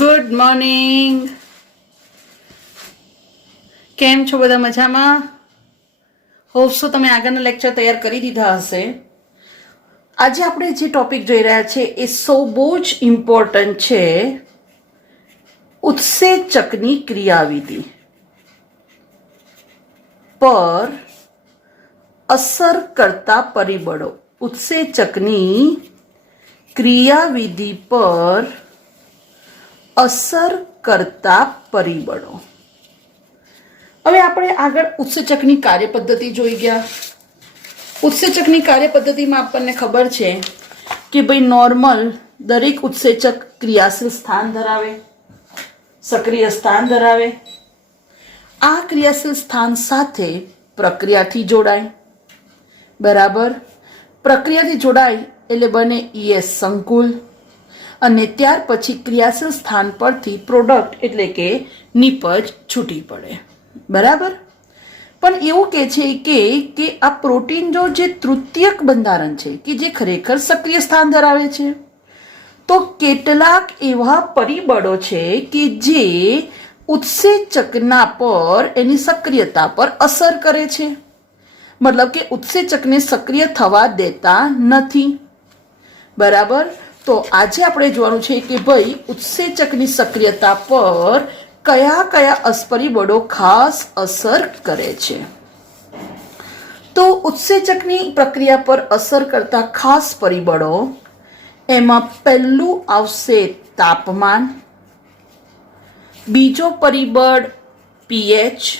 Good morning. કેમ છો બધા? મજામાં? હોપ સો તમે આગળના લેક્ચર તૈયાર કરી દીધા હશે. આજે આપણે જે ટોપિક જોઈ રહ્યા છે એ બહુ જ ઇમ્પોર્ટન્ટ છે. ઉત્સેચકની ક્રિયાવિધિ પર અસર કરતા પરિબળો. ઉત્સેચકની ક્રિયાવિધિ પર અસર કરતા પરિબળો. હવે આપણે આગળ ઉત્સેચકની કાર્યપદ્ધતિ જોઈ ગયા. ઉત્સેચકની કાર્યપદ્ધતિમાં આપણને ખબર છે કે ભાઈ નોર્મલ દરેક ઉત્સેચક ક્રિયાશીલ સ્થાન ધરાવે, સક્રિય સ્થાન ધરાવે. આ ક્રિયાશીલ સ્થાન સાથે પ્રક્રિયાથી જોડાય. બરાબર? પ્રક્રિયાથી જોડાય એટલે બને ES સંકુલ અને ત્યાર પછી ક્રિયાશીલ સ્થાન પરથી પ્રોડક્ટ એટલે કે નિપજ છૂટી પડે. બરાબર? પણ એવું કહે છે કે આ પ્રોટીનનો જે તૃતીયક બંધારણ છે કે જે ખરેખર સક્રિય સ્થાન ધરાવે છે, તો કેટલાક એવા પરિબળો છે કે જે ઉત્સેચકના પર એની સક્રિયતા પર અસર કરે છે. મતલબ કે ઉત્સેચકને સક્રિય થવા દેતા નથી. બરાબર? તો આજે આપણે જોવાનું છે કે ભાઈ ઉત્સેચકની સક્રિયતા પર કયા કયા પરિબળો ખાસ અસર કરે છે. તો ઉત્સેચકની પ્રક્રિયા પર અસર કરતા ખાસ પરિબળો, એમાં પહેલું આવશે તાપમાન, બીજો પરિબળ pH,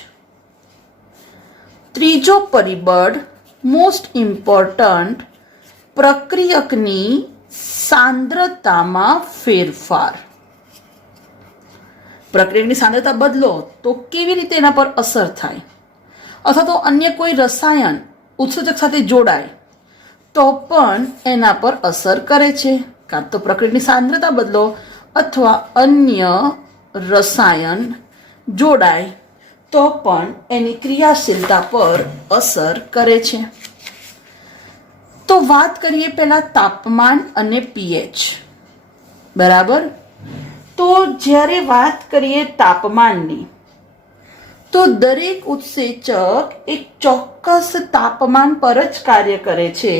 ત્રીજો પરિબળ મોસ્ટ ઇમ્પોર્ટન્ટ પ્રક્રિયકની સાંદ્રતામાં ફેરફાર. પ્રક્રિયકની સાંદ્રતા બદલો તો કેવી રીતે એના પર અસર થાય, અથવા તો અન્ય કોઈ રસાયણ ઉત્સેચક સાથે જોડાય તો પણ એના પર અસર કરે છે. કાં તો પ્રક્રિયકની સાંદ્રતા બદલો અથવા અન્ય રસાયણ જોડાય તો પણ એની ક્રિયાશીલતા પર અસર કરે છે. તો વાત કરીએ પહેલા તાપમાન અને pH. બરાબર? તો જ્યારે વાત કરીએ તાપમાનની, તો દરેક ઉત્સેચક એક ચોક્કસ તાપમાન પર જ કાર્ય કરે છે.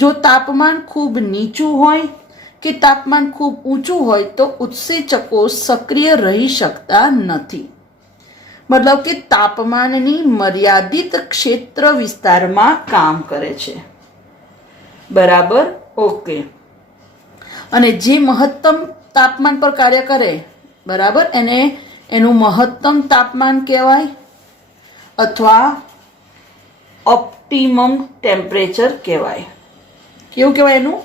જો તાપમાન ખૂબ નીચું હોય કે તાપમાન ખૂબ ઊંચું હોય તો ઉત્સેચકો સક્રિય રહી શકતા નથી. મતલબ કે તાપમાનની મર્યાદિત ક્ષેત્ર વિસ્તારમાં કામ કરે છે. બરાબર? ઓકે. અને જે મહત્તમ તાપમાન પર કાર્ય કરે, બરાબર, એનું મહત્તમ તાપમાન કહેવાય અથવા ઓપ્ટિમમ ટેમ્પરેચર કહેવાય. કેવું કહેવાય? એનું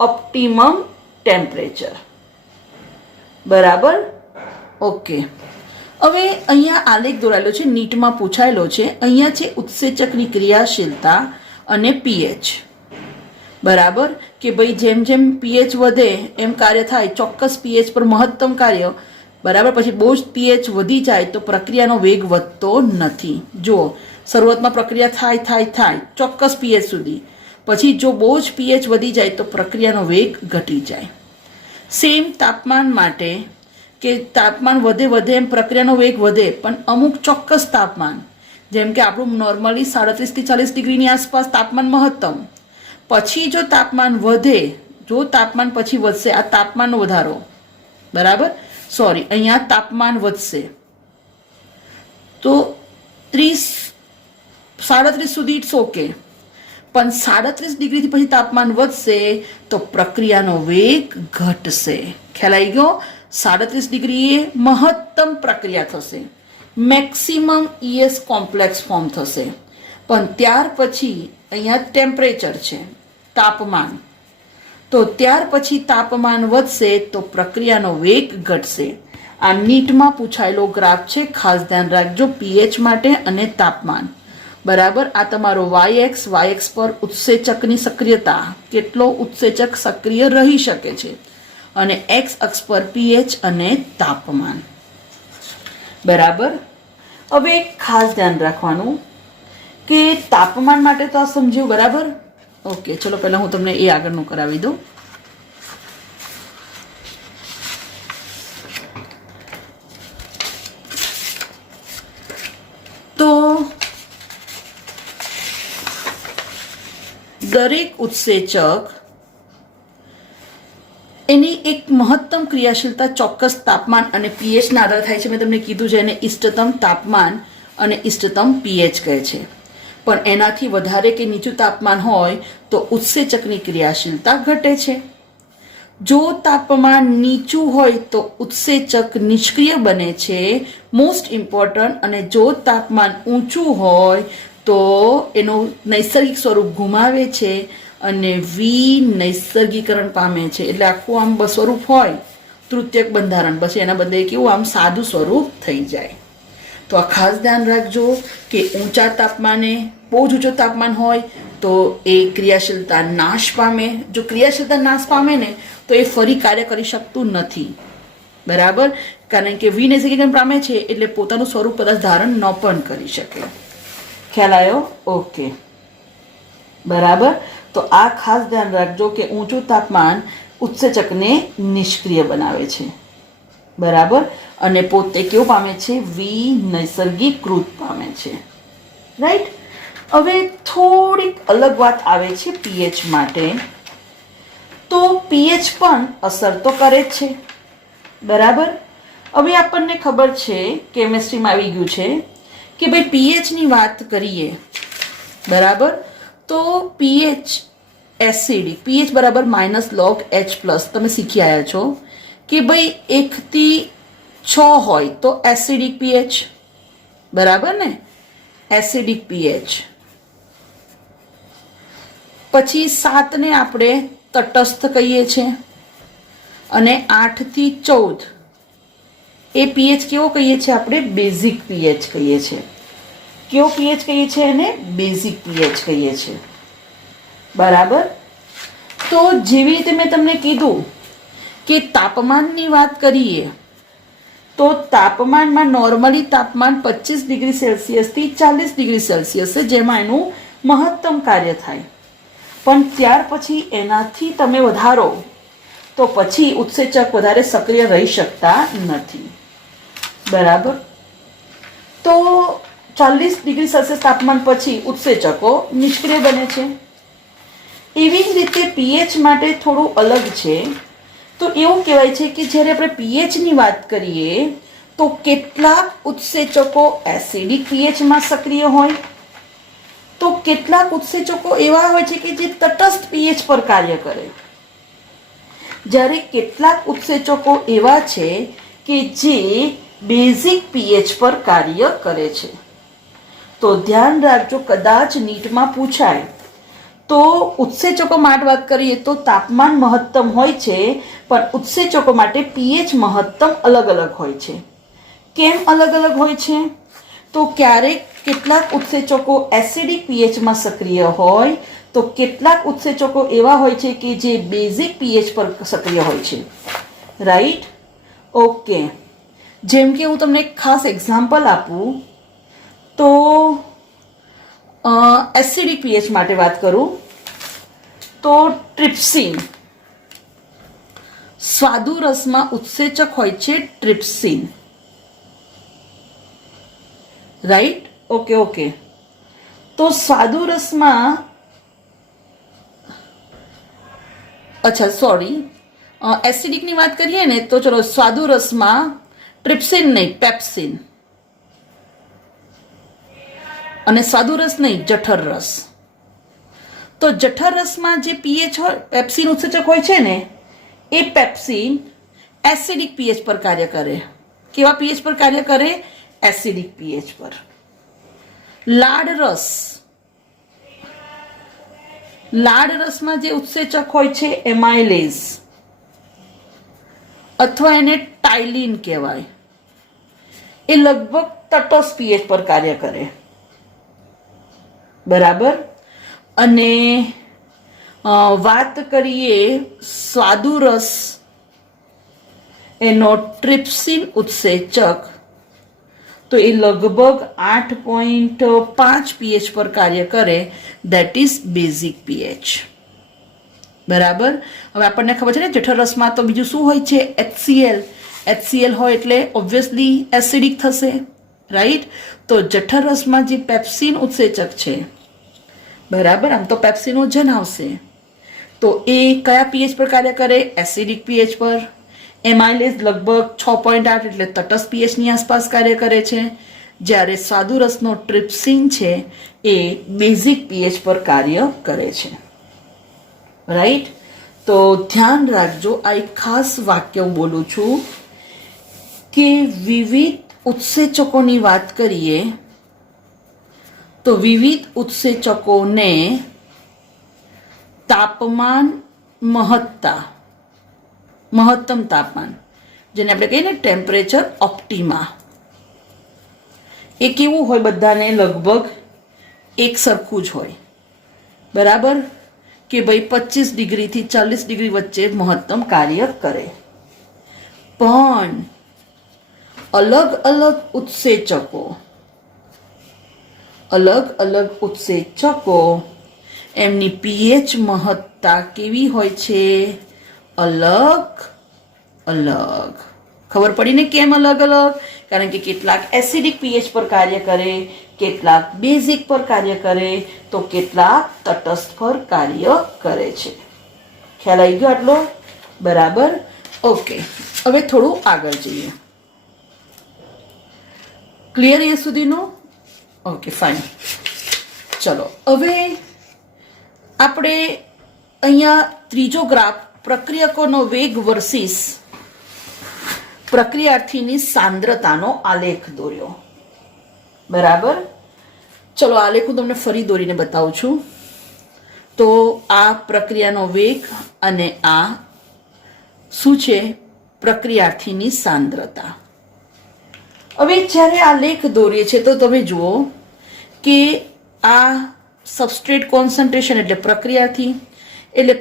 ઓપ્ટિમમ ટેમ્પરેચર. બરાબર? ઓકે. હવે અહીંયા આલેખ દોરાયેલો છે, નીટમાં પૂછાયેલો છે. અહીંયા છે ઉત્સેચકની ક્રિયાશીલતા અને pH. બરાબર? કે ભાઈ જેમ જેમ pH વધે એમ કાર્ય થાય, ચોક્કસ pH પર મહત્તમ કાર્ય. બરાબર? પછી બહુ જ pH વધી જાય તો પ્રક્રિયાનો વેગ વધતો નથી. જો શરૂઆતમાં પ્રક્રિયા થાય ચોક્કસ pH સુધી, પછી જો બહુ જ pH વધી જાય તો પ્રક્રિયાનો વેગ ઘટી જાય. સેમ તાપમાન માટે, કે તાપમાન વધે એમ પ્રક્રિયાનો વેગ વધે, પણ અમુક ચોક્કસ તાપમાન, જેમ કે આપણું નોર્મલી 37 થી 40 ડિગ્રીની આસપાસ તાપમાન મહત્તમ. પછી જો તાપમાન વધે, જો તાપમાન પછી વધશે, આ તાપમાનનો વધારો, બરાબર, સોરી, અહીંયા તાપમાન વધશે તો 37 સુધી ઇટ્સ ઓકે, પણ 37 ડિગ્રીથી પછી તાપમાન વધશે તો પ્રક્રિયાનો વેગ ઘટશે. ખ્યાલ આવી ગયો? 37 ડિગ્રીએ મહત્તમ પ્રક્રિયા થશે, મેક્સિમમ ES કોમ્પ્લેક્સ ફોર્મ થશે. પણ ત્યાર પછી અહીંયા ટેમ્પરેચર છે, તાપમાન, તો ત્યાર પછી તાપમાન વધશે તો પ્રક્રિયાનો વેગ ઘટશે. આ નીટમાં પૂછાયેલો ગ્રાફ છે, ખાસ ધ્યાન રાખજો pH માટે અને તાપમાન. બરાબર? આ તમારો yx પર ઉત્સેચકની સક્રિયતા, કેટલો ઉત્સેચક સક્રિય રહી શકે છે, અને x અક્ષ પર pH અને તાપમાન. બરાબર? હવે ખાસ ધ્યાન રાખવાનું કે તાપમાન માટે તો આ સમજ્યું. બરાબર? ઓકે, ચલો પહેલા હું તમને એ આગળનું કરાવી દઉં. દરેક ઉત્સેચક એની એક મહત્તમ ક્રિયાશીલતા ચોક્કસ તાપમાન અને પીએચના આધારે થાય છે. મેં તમને કીધું છે એને ઇષ્ટતમ તાપમાન અને ઇષ્ટતમ પીએચ કહે છે. પણ એનાથી વધારે કે નીચું તાપમાન હોય તો ઉત્સેચકની ક્રિયાશીલતા ઘટે છે. જો તાપમાન નીચું હોય તો ઉત્સેચક નિષ્ક્રિય બને છે, મોસ્ટ ઇમ્પોર્ટન્ટ. અને જો તાપમાન ઊંચું હોય તો એનું નૈસર્ગિક સ્વરૂપ ગુમાવે છે અને વિનૈસર્ગીકરણ પામે છે. એટલે આખું આમ સ્વરૂપ હોય તૃતીયક બંધારણ, પછી એના બદલે કેવું આમ સાદું સ્વરૂપ થઈ જાય. તો આ ખાસ ધ્યાન રાખજો કે ઊંચા તાપમાને, બહુ જ ઊંચું તાપમાન હોય તો એ ક્રિયાશીલતા નાશ પામે. જો ક્રિયાશીલતા નાશ પામે ને તો એ ફરી કાર્ય કરી શકતું નથી. બરાબર? કારણ કે વિનૈસર્ગીકરણ પામે છે એટલે પોતાનું સ્વરૂપ કદાચ ધારણ ન પણ કરી શકે. ખ્યાલ આવ્યો? ઓકે, બરાબર. તો આ ખાસ ધ્યાન રાખજો કે ઊંચું તાપમાન ઉત્સેચકને નિષ્ક્રિય બનાવે છે. બરાબર? અને પોતે કેવું પામે છે? વિનૈસર્ગીકૃત પામે છે. રાઈટ? હવે થોડીક અલગ વાત આવે છે પીએચ માટે. તો પીએચ પણ અસર તો કરે જ છે. બરાબર? હવે આપણને ખબર છે, કેમેસ્ટ્રીમાં આવી ગયું છે કે ભાઈ પીએચની વાત કરીએ. બરાબર? તો પીએચ એસિડિક, પીએચ બરાબર -log-H+. તમે શીખી આવ્યા છો કે ભાઈ 1 થી 6 હોય તો એસિડિક પીએચ. બરાબર ને? Acidic pH. પછી 7 ને આપણે તટસ્થ કહીએ છીએ અને 8 થી 14 એ પીએચ કેવો કહીએ છીએ આપણે? બેઝિક પીએચ કહીએ છીએ. કેવો પીએચ કહીએ છીએ? એને બેઝિક પીએચ કહીએ છીએ. બરાબર? તો જેવી રીતે મેં તમને કીધું કે તાપમાનની વાત કરીએ તો તાપમાનમાં નોર્મલી તાપમાન 25 ડિગ્રી સેલ્સિયસથી 40 ડિગ્રી સેલ્સિયસ છે, જેમાં એનું મહત્તમ કાર્ય થાય. પણ ત્યાર પછી એનાથી તમે વધારો તો પછી ઉત્સેચક વધારે સક્રિય રહી શકતા નથી. બરાબર? તો 40 ડિગ્રી સેલ્સિયસ તાપમાન પછી ઉત્સેચકો નિષ્ક્રિય બને છે. એવી જ રીતે પીએચ માટે થોડું અલગ છે. તો એવું કહેવાય છે કે જ્યારે આપણે પીએચની વાત કરીએ તો કેટલાક ઉત્સેચકો એસિડિક પીએચમાં સક્રિય હોય તો કેટલાક ઉત્સેચકો એવા હોય છે કે જે તટસ્થ પીએચ પર કાર્ય કરે. જ્યારે કેટલાક ઉત્સેચકો એવા છે કે જે બેઝિક પીએચ પર કાર્ય કરે છે. તો ધ્યાન રાખજો, કદાચ નીટમાં પૂછાય તો ઉત્સેચકો માટે વાત કરીએ તો તાપમાન મહત્તમ હોય છે, પણ ઉત્સેચકો માટે પીએચ મહત્તમ અલગ અલગ હોય છે. કેમ અલગ અલગ હોય છે? તો ક્યારેક કેટલાક ઉત્સેચકો એસિડિક પીએચમાં સક્રિય હોય તો કેટલાક ઉત્સેચકો એવા હોય છે કે જે બેઝિક પીએચ પર સક્રિય હોય છે. રાઈટ? ઓકે. જેમ કે હું તમને એક ખાસ એક્ઝામ્પલ આપું તો એસિડિક પીએચ માટે વાત કરું તો ટ્રિપ્સિન, સ્વાદુ રસમાં ઉત્સેચક હોય છે ટ્રિપ્સિન. રાઈટ? ઓકે. તો સ્વાદુ રસમાં, અચ્છા સોરી, એસિડિકની વાત કરીએ ને તો ચલો સ્વાદુ રસમાં ટ્રિપ્સિન નહીં, પેપ્સિન. અને સ્વાદુ રસ નહીં, જઠર રસ. તો જઠર રસમાં જે પીએચ હોય, પેપ્સિન ઉત્સેચક હોય છે ને, એ પેપ્સિન એસિડિક પીએચ પર કાર્ય કરે. કેવા પીએચ પર કાર્ય કરે? એસિડિક પીએચ પર. લાળ રસ, લાળ રસમાં જે ઉત્સેચક હોય છે એમાઇલેઝ અથવા એને ટાઇલિન કહેવાય, એ લગભગ તટસ્થ પીએચ પર કાર્ય કરે. બરાબર? અને વાત કરીએ સ્વાદુ રસ એનો ટ્રિપ્સિન ઉત્સેચક તો એ લગભગ 8.5 પીએચ પર કાર્ય કરે. That is basic pH. બરાબર? હવે આપણને ખબર છે ને જઠર રસમાં તો બીજું શું હોય છે? HCl. HCl હોય એટલે ઓબ્વિયસલી એસિડિક થશે. રાઈટ? તો જઠર રસમાં જે પેપ્સિન ઉત્સેચક છે બરાબર, આમ તો પેપ્સીનો જન આવશે. તો એ કયા પીએચ પર કાર્ય કરે? એસિડિક પીએચ પર. એમાઇલેઝ લગભગ 6.8 એટલે તટસ્થ પીએચની આસપાસ કાર્ય કરે છે, જ્યારે સાદુ રસનો ટ્રિપ્સિન છે એ બેઝિક પીએચ પર કાર્ય કરે છે. રાઈટ? તો ધ્યાન રાખજો, આ એક ખાસ વાક્ય હું બોલું છું કે વિવિધ ઉત્સેચકોની વાત કરીએ તો વિવિધ ઉત્સેચકોને તાપમાન મહત્તમ તાપમાન, જેને આપણે કહીએ ને ટેમ્પરેચર ઓપ્ટિમા, એ કેવું હોય? બધાને લગભગ એક સરખું જ હોય. બરાબર કે ભાઈ 25 ડિગ્રીથી 40 ડિગ્રી વચ્ચે મહત્તમ કાર્ય કરે. પણ અલગ અલગ ઉત્સેચકો એમની પીએચ મહત્તા કેવી હોય છે? અલગ અલગ. ખબર પડી ને કેમ અલગ અલગ? કારણ કે કેટલાક એસિડિક પીએચ પર કાર્ય કરે, કેટલાક બેઝિક પર કાર્ય કરે, તો કેટલાક તટસ્થ પર કાર્ય કરે છે. ખ્યાલ આવી ગયો આટલો? બરાબર, ઓકે. હવે થોડું આગળ જઈએ. ક્લિયર એ સુધીનું? Okay, fine. ચલો હવે આપણે અહીંયા ત્રીજો ગ્રાફ પ્રક્રિયકોનો વેગ વર્સિસ પ્રક્રિયાર્થીની સાંદ્રતાનો આલેખ દોર્યો. બરાબર, ચલો આલેખ હું તમને ફરી દોરીને બતાવું છું. તો આ પ્રક્રિયાનો વેગ અને આ શું છે? પ્રક્રિયાર્થીની સાંદ્રતા. હવે જ્યારે આ લેખ દોરીએ છીએ તો તમે જુઓ કે આ સબસ્ટ્રેટ કોન્સન્ટ્રેશન એટલે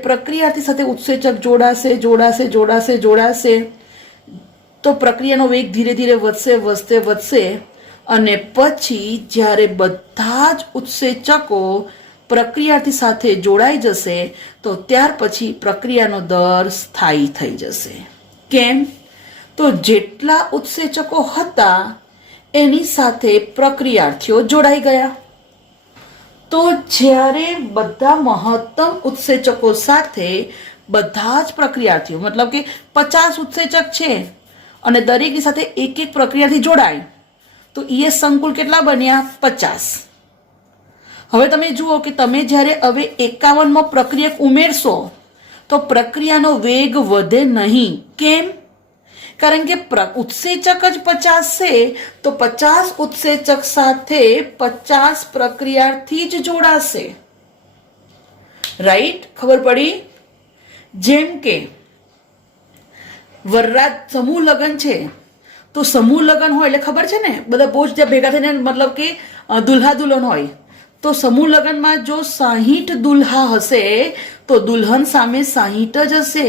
પ્રક્રિયાર્થી સાથે ઉત્સેચક જોડાશે તો પ્રક્રિયાનો વેગ ધીરે ધીરે વધશે અને પછી જ્યારે બધા જ ઉત્સેચકો પ્રક્રિયાર્થી સાથે જોડાઈ જશે તો ત્યાર પછી પ્રક્રિયાનો દર સ્થાયી થઈ જશે. કેમ? તો જેટલા ઉત્સેચકો હતા એની સાથે પ્રક્રિયાર્થીઓ જોડાઈ ગયા. તો જ્યારે બધા મહત્તમ ઉત્સેચકો સાથે બધા જ પ્રક્રિયાર્થીઓ, મતલબ કે 50 ઉત્સેચક છે અને દરેકની સાથે એક એક પ્રક્રિયાથી જોડાય તો ES સંકુલ કેટલા બન્યા? 50. હવે તમે જુઓ કે તમે જ્યારે હવે 51માં પ્રક્રિયક ઉમેરશો તો પ્રક્રિયાનો વેગ વધે નહીં. કેમ? કારણ કે ઉત્સેચક જ 50 છે તો 50 ઉત્સેચક સાથે 50 પ્રક્રિયાર્થી જ જોડાશે. રાઈટ? ખબર પડી? જેમ કે વરરાજ સમૂહ લગ્ન છે તો સમૂહ લગ્ન હોય એટલે ખબર છે ને, બધા બહુ જ ત્યાં ભેગા થઈને, મતલબ કે દુલ્હા દુલ્હન હોય તો સમૂહ લગ્નમાં જો 60 દુલ્હા હશે તો દુલ્હન સામે 60 જ હશે.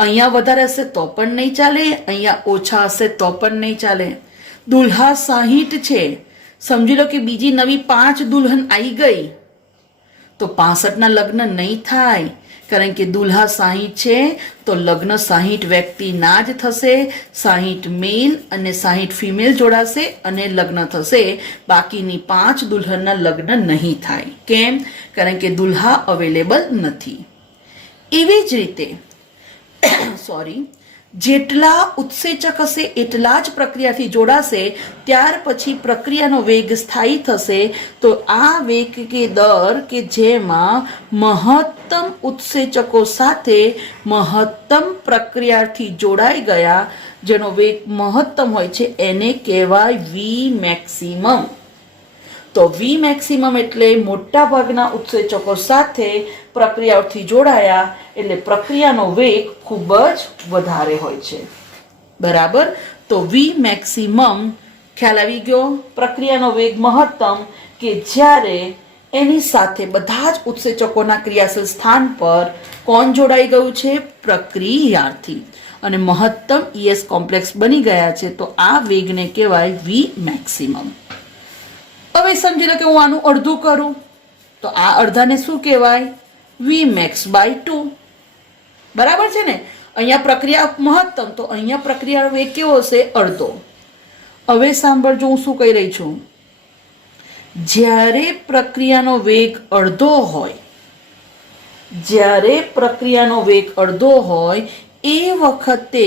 અહીંયા વધારે હશે તો પણ નહીં ચાલે, અહીંયા ઓછા હશે તો પણ નહીં ચાલે. દુલ્હા 60 છે, સમજી લો કે બીજી નવી 5 દુલ્હન આવી ગઈ તો 65ના લગ્ન નહીં થાય, કારણ કે દુલ્હા 60 છે તો લગ્ન 60 વ્યક્તિના જ થશે. 60 મેલ અને 60 ફિમેલ જોડાશે અને લગ્ન થશે. બાકીની 5 દુલ્હનના લગ્ન નહીં થાય. કેમ? કારણ કે દુલ્હા અવેલેબલ નથી. એવી જ રીતે જેટલા ઉત્સેચક હશે એટલા જ પ્રક્રિયાથી જોડાશે. ત્યાર પછી પ્રક્રિયાનો વેગ સ્થાયી થશે. તો આ વેગ કે દર કે જેમાં મહત્તમ ઉત્સેચકો સાથે મહત્તમ પ્રક્રિયાથી જોડાઈ ગયા, જેનો વેગ મહત્તમ હોય છે, એને કહેવાય વી મેક્સિમમ. તો વી મેક્સિમમ એટલે મોટા ભાગના ઉત્સેચકો સાથે પ્રક્રિયાઓથી જોડાયા એટલે પ્રક્રિયાનો વેગ ખૂબ જ વધારે હોય છે. બરાબર? તો વી મેક્સિમમ ખ્યાલ આવી ગયો? પ્રક્રિયાનો વેગ મહત્તમ કે જ્યારે એની સાથે બધા જ ઉત્સેચકોના ક્રિયાશીલ સ્થાન પર કોણ જોડાઈ ગયું છે? પ્રક્રિયાર્થી. અને મહત્તમ ES કોમ્પ્લેક્સ બની ગયા છે તો આ વેગને કહેવાય વી મેક્સિમમ. હવે સમજી લો કે હું આનું અડધું કરું તો આ અડધાને શું કહેવાય? Vmax/2. બરાબર છે ને? અહીંયા પ્રક્રિયા મહત્તમ તો અહીંયા પ્રક્રિયાનો વેગ કેવો હશે? અડધો. હવે સાંભળજો હું શું કહી રહી છું જ્યારે પ્રક્રિયાનો વેગ અડધો હોય, જ્યારે પ્રક્રિયાનો વેગ અડધો હોય એ વખતે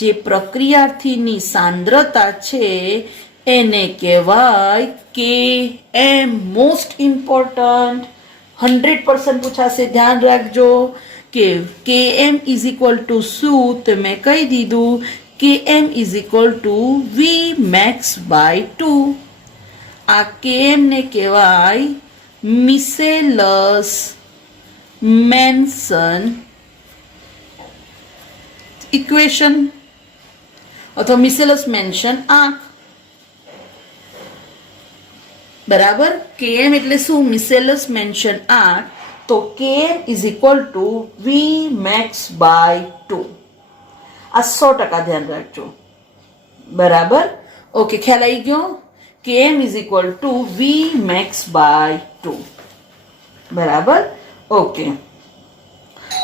જે પ્રક્રિયાર્થીની સાંદ્રતા છે એને કહેવાય કે એમ. મોસ્ટ ઇમ્પોર્ટન્ટ 100% પૂછાશે, ધ્યાન રાખજો કે Km ઇઝ ઇક્વલ ટુ શું? તો મેં કહી દીધું Km is equal to V max by 2. આ Km ને કહેવાય મિસેલસ મેન્સન ઇક્વેશન અથવા મિસેલસ મેન્શન આંક. બરાબર, Km એટલે શું? મિસેલસ મેન્શન આંક. તો Km is equal to V max by 2. આ 100% ધ્યાન રાખજો. બરાબર, ઓકે, ખ્યાલ આવી ગયો? Km is equal to V max by 2. બરાબર, ઓકે.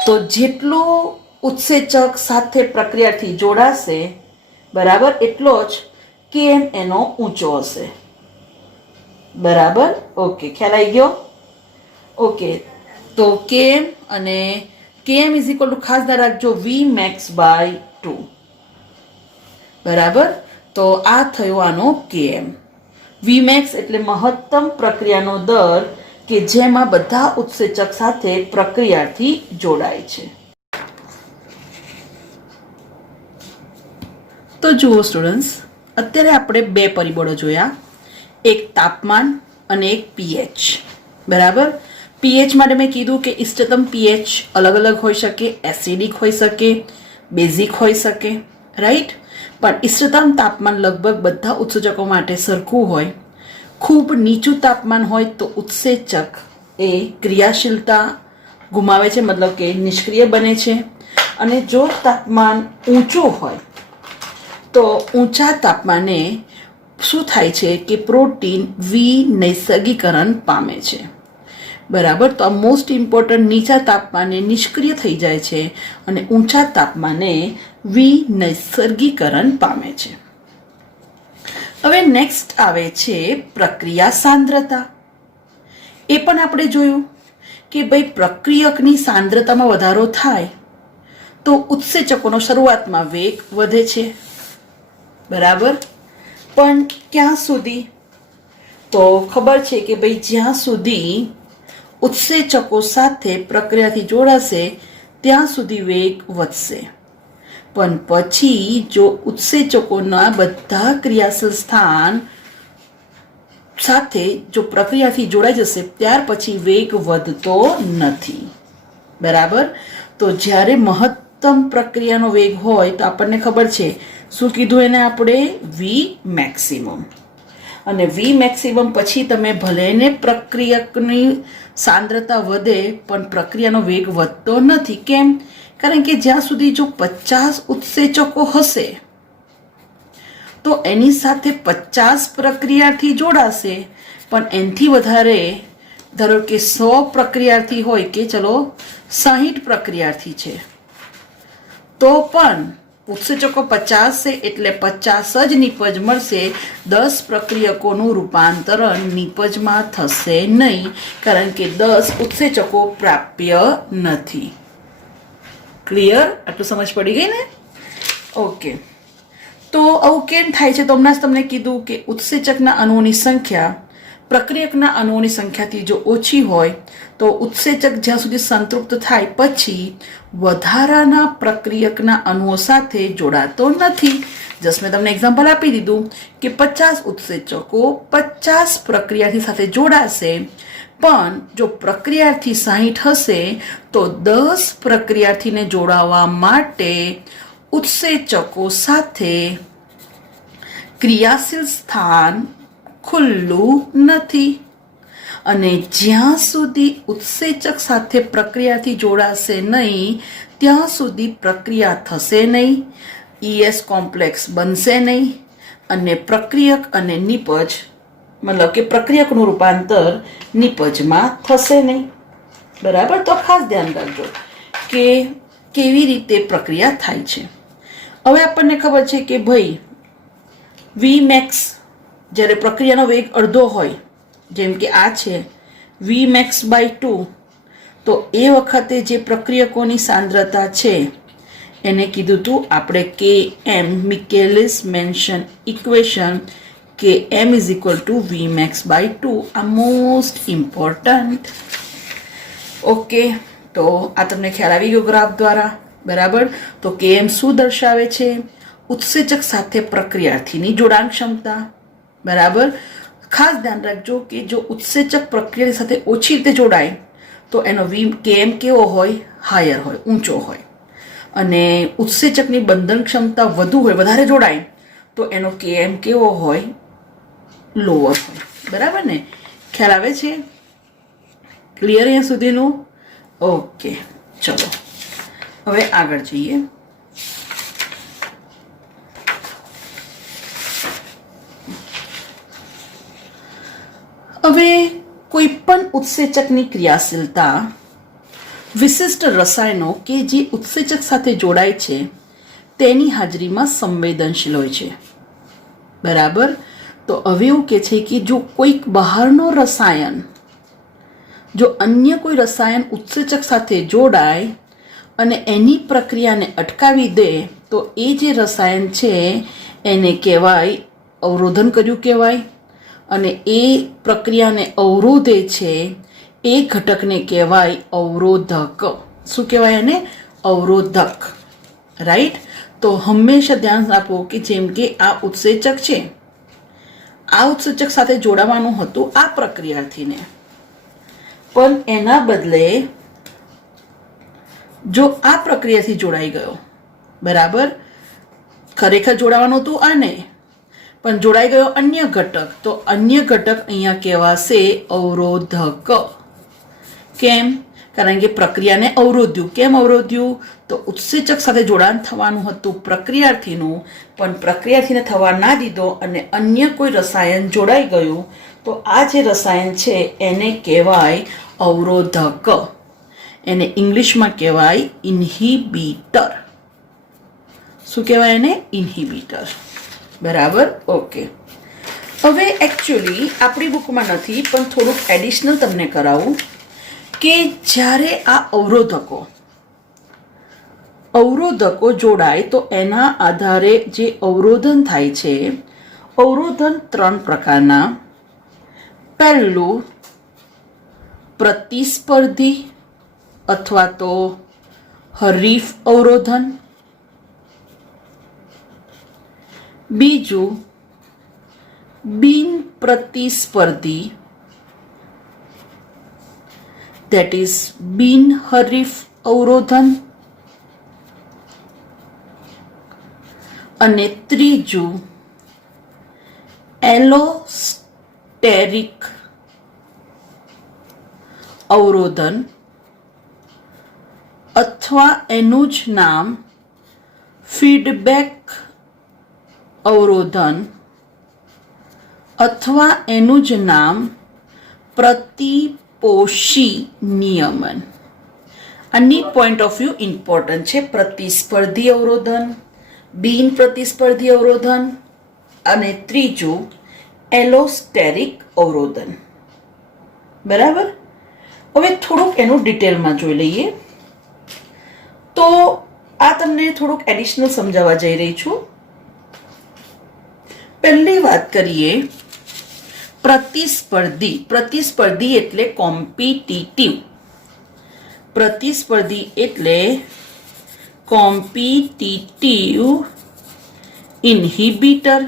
તો જેટલું ઉત્સેચક સાથે પ્રક્રિયાથી જોડાશે, બરાબર, એટલો જ Km એનો ઊંચો હશે. બરાબર, ઓકે, ખ્યાલ આવી ગયો? ઓકે, તો Km અને Km ઇઝ ઇક્વલ ટુ ખાસ ધ્યાન રાખજો વી મેક્સ બાય 2. બરાબર, તો આ થયો આનો Km. વી મેક્સ એટલે મહત્તમ પ્રક્રિયાનો દર કે જેમાં બધા ઉત્સેચક સાથે પ્રક્રિયાથી જોડાય છે. તો જુઓ સ્ટુડન્ટ્સ, અત્યારે આપણે બે પરિબળો જોયા, એક તાપમાન અને એક પીએચ. બરાબર, પીએચ માટે મેં કીધું કે ઇષ્ટતમ પીએચ અલગ અલગ હોઈ શકે, એસિડિક હોઈ શકે, બેઝિક હોઈ શકે, રાઈટ? પણ ઇષ્ટતમ તાપમાન લગભગ બધા ઉત્સેચકો માટે સરખું હોય. ખૂબ નીચું તાપમાન હોય તો ઉત્સેચક એ ક્રિયાશીલતા ગુમાવે છે, મતલબ કે નિષ્ક્રિય બને છે. અને જો તાપમાન ઊંચું હોય તો ઊંચા તાપમાને શું થાય છે કે પ્રોટીન વિનૈસર્ગીકરણ પામે છે. બરાબર, તો આ મોસ્ટ ઇમ્પોર્ટન્ટ, નીચા તાપમાને નિષ્ક્રિય થઈ જાય છે અને ઊંચા તાપમાને વિનૈસર્ગીકરણ પામે છે. હવે નેક્સ્ટ આવે છે પ્રક્રિયા સાંદ્રતા. એ પણ આપણે જોયું કે ભાઈ પ્રક્રિયકની સાંદ્રતામાં વધારો થાય તો ઉત્સેચકોનો શરૂઆતમાં વેગ વધે છે. બરાબર, પણ ક્યાં સુધી? તો ખબર છે કે ભાઈ જ્યાં સુધી ઉત્સેચકો સાથે પ્રક્રિયાથી જોડાશે ત્યાં સુધી વેગ વધશે. પણ પછી જો ઉત્સેચકોના બધા ક્રિયાશીલ સ્થાન સાથે જો પ્રક્રિયાથી જોડાઈ જશે ત્યાર પછી વેગ વધતો નથી. બરાબર, તો જ્યારે મહત્તમ પ્રક્રિયાનો વેગ હોય તો આપણને ખબર છે શું કીધું એને આપણે? વી મેક્સિમમ. અને વી મેક્સિમમ પછી તમે ભલે ને પ્રક્રિયકની સાંદ્રતા વધે પણ પ્રક્રિયાનો વેગ વધતો નથી. કેમ? કારણ કે જ્યાં સુધી જો 50 ઉત્સેચકો હશે તો એની સાથે 50 પ્રક્રિયાથી જોડાશે, પણ એનાથી વધારે ધારો કે 100 પ્રક્રિયાથી હોય કે ચલો 60 પ્રક્રિયાથી છે તો પણ ઉત્સેચકો 50 છે એટલે 50 જ નિપજ મળશે. 10 પ્રક્રિયકોનું રૂપાંતરણ નિપજમાં થશે નહીં, કારણ કે 10 ઉત્સેચકો પ્રાપ્ય નથી. ક્લિયર? આટલું સમજ પડી ગઈ ને? ઓકે, તો આવું કેમ થાય છે? તો હમણાં જ તમને કીધું કે ઉત્સેચકના અણુઓની સંખ્યા પ્રક્રિયકના અણુઓની સંખ્યાથી જો ઓછી હોય તો ઉત્સેચક જ્યાં સુધી સંતૃપ્ત થાય પછી વધારાના પ્રક્રિયકના અણુઓ સાથે જોડાતો નથી. જસ્ટ મેં તમને એક્ઝામ્પલ આપી દીધું કે 50 ઉત્સેચકો 50 પ્રક્રિયાથી સાથે જોડાશે, પણ જો પ્રક્રિયાથી 60 હશે તો 10 પ્રક્રિયાથીને જોડાવા માટે ઉત્સેચકો સાથે ક્રિયાશીલ સ્થાન ખુલ્લું નથી. અને જ્યાં સુધી ઉત્સેચક સાથે પ્રક્રિયાથી જોડાશે નહીં ત્યાં સુધી પ્રક્રિયા થશે નહીં, ES કોમ્પ્લેક્સ બનશે નહીં અને પ્રક્રિયક અને નિપજ મતલબ કે પ્રક્રિયકનું રૂપાંતર નિપજમાં થશે નહીં. બરાબર, તો ખાસ ધ્યાન રાખજો કે કેવી રીતે પ્રક્રિયા થાય છે. હવે આપણને ખબર છે કે ભાઈ વી મેક્સ જ્યારે પ્રક્રિયાનો વેગ અડધો હોય જેમ કે આ છે Vmax/2, તો એ વખતે જે પ્રક્રિયકોની સાંદ્રતા છે એને કીધું હતું આપણે Km, Michaelis Menten equation, Km = Vmax/2. આ મોસ્ટ ઇમ્પોર્ટન્ટ. ઓકે, તો આ તમને ખ્યાલ આવી ગયો ગ્રાફ દ્વારા, બરાબર. તો Km શું દર્શાવે છે? ઉત્સેચક સાથે પ્રક્રિયાર્થીની જોડાણ ક્ષમતા, બરાબર. ખાસ ધ્યાન રાખજો કે જો ઉત્સેચક પ્રક્રિયા સાથે ઓછી રીતે જોડાય તો એનો Km કેવો હોય? હાયર હોય, ઊંચો હોય. અને ઉત્સેચકની બંધન ક્ષમતા વધુ હોય, વધારે જોડાય તો એનો Km કેવો હોય? લોઅર હોય, બરાબર ને? ખ્યાલ આવે છે? ક્લિયર અહીંયા સુધીનું? ઓકે, ચલો હવે આગળ જઈએ. હવે કોઈ પણ ઉત્સેચકની ક્રિયાશીલતા વિશિષ્ટ રસાયણો કે જે ઉત્સેચક સાથે જોડાય છે તેની હાજરીમાં સંવેદનશીલ હોય છે, બરાબર. તો હવે એવું કે છે કે જો કોઈક બહારનો રસાયણ, જો અન્ય કોઈ રસાયણ ઉત્સેચક સાથે જોડાય અને એની પ્રક્રિયાને અટકાવી દે તો એ જે રસાયણ છે એને કહેવાય અવરોધન કર્યું કહેવાય. અને એ પ્રક્રિયાને અવરોધે છે એ ઘટકને કહેવાય અવરોધક. શું કહેવાય એને? અવરોધક, રાઈટ. તો હંમેશા ધ્યાન આપો કે જેમ કે આ ઉત્સેચક છે, આ ઉત્સેચક સાથે જોડાવાનું હતું આ પ્રક્રિયાર્થીને, પણ એના બદલે જો આ પ્રક્રિયાથી જોડાઈ ગયો, બરાબર. ખરેખર જોડાવાનું હતું આને, પણ જોડાઈ ગયો અન્ય ઘટક, તો અન્ય ઘટક અહીંયા કહેવાશે અવરોધક. કેમ? કારણ કે પ્રક્રિયાને અવરોધ્યું. કેમ અવરોધ્યું? તો ઉત્સેચક સાથે જોડાણ થવાનું હતું પ્રક્રિયાર્થીનું, પણ પ્રક્રિયાર્થીને થવા ના દીધો અને અન્ય કોઈ રસાયણ જોડાઈ ગયું, તો આ જે રસાયણ છે એને કહેવાય અવરોધક. એને ઇંગ્લિશમાં કહેવાય ઇન્હિબિટર. શું કહેવાય એને? ઇન્હિબિટર, બરાબર. ઓકે, હવે એકચ્યુઅલી આપણી બુકમાં નથી પણ થોડુંક એડિશનલ તમને કરાવું કે જ્યારે આ અવરોધકો જોડાય તો એના આધારે જે અવરોધન થાય છે, અવરોધન 3 પ્રકારના. પહેલું પ્રતિસ્પર્ધી અથવા તો હરીફ અવરોધન. બીજું બિન પ્રતિસ્પર્ધી, that is બિનહરીફ અવરોધન. અને ત્રીજું એલોસ્ટેરિક અવરોધન, અથવા એનું જ નામ ફીડબેક અવરોધન, અથવા એનું જ નામ પ્રતિપોષી નિયમન. આની પોઈન્ટ ઓફ વ્યૂ ઇમ્પોર્ટન્ટ છે. પ્રતિસ્પર્ધી અવરોધન, બિન પ્રતિસ્પર્ધી અવરોધન અને ત્રીજું એલોસ્ટેરિક અવરોધન, બરાબર. હવે થોડુંક એનું ડિટેલમાં જોઈ લઈએ. તો આ તમને થોડુંક એડિશનલ સમજાવવા જઈ રહી છું. પહેલી વાત કરીએ પ્રતિસ્પર્ધી. પ્રતિસ્પર્ધી એટલે કોમ્પિટિટિવ. પ્રતિસ્પર્ધી એટલે કોમ્પિટિટિવ ઇન્હિબિટર,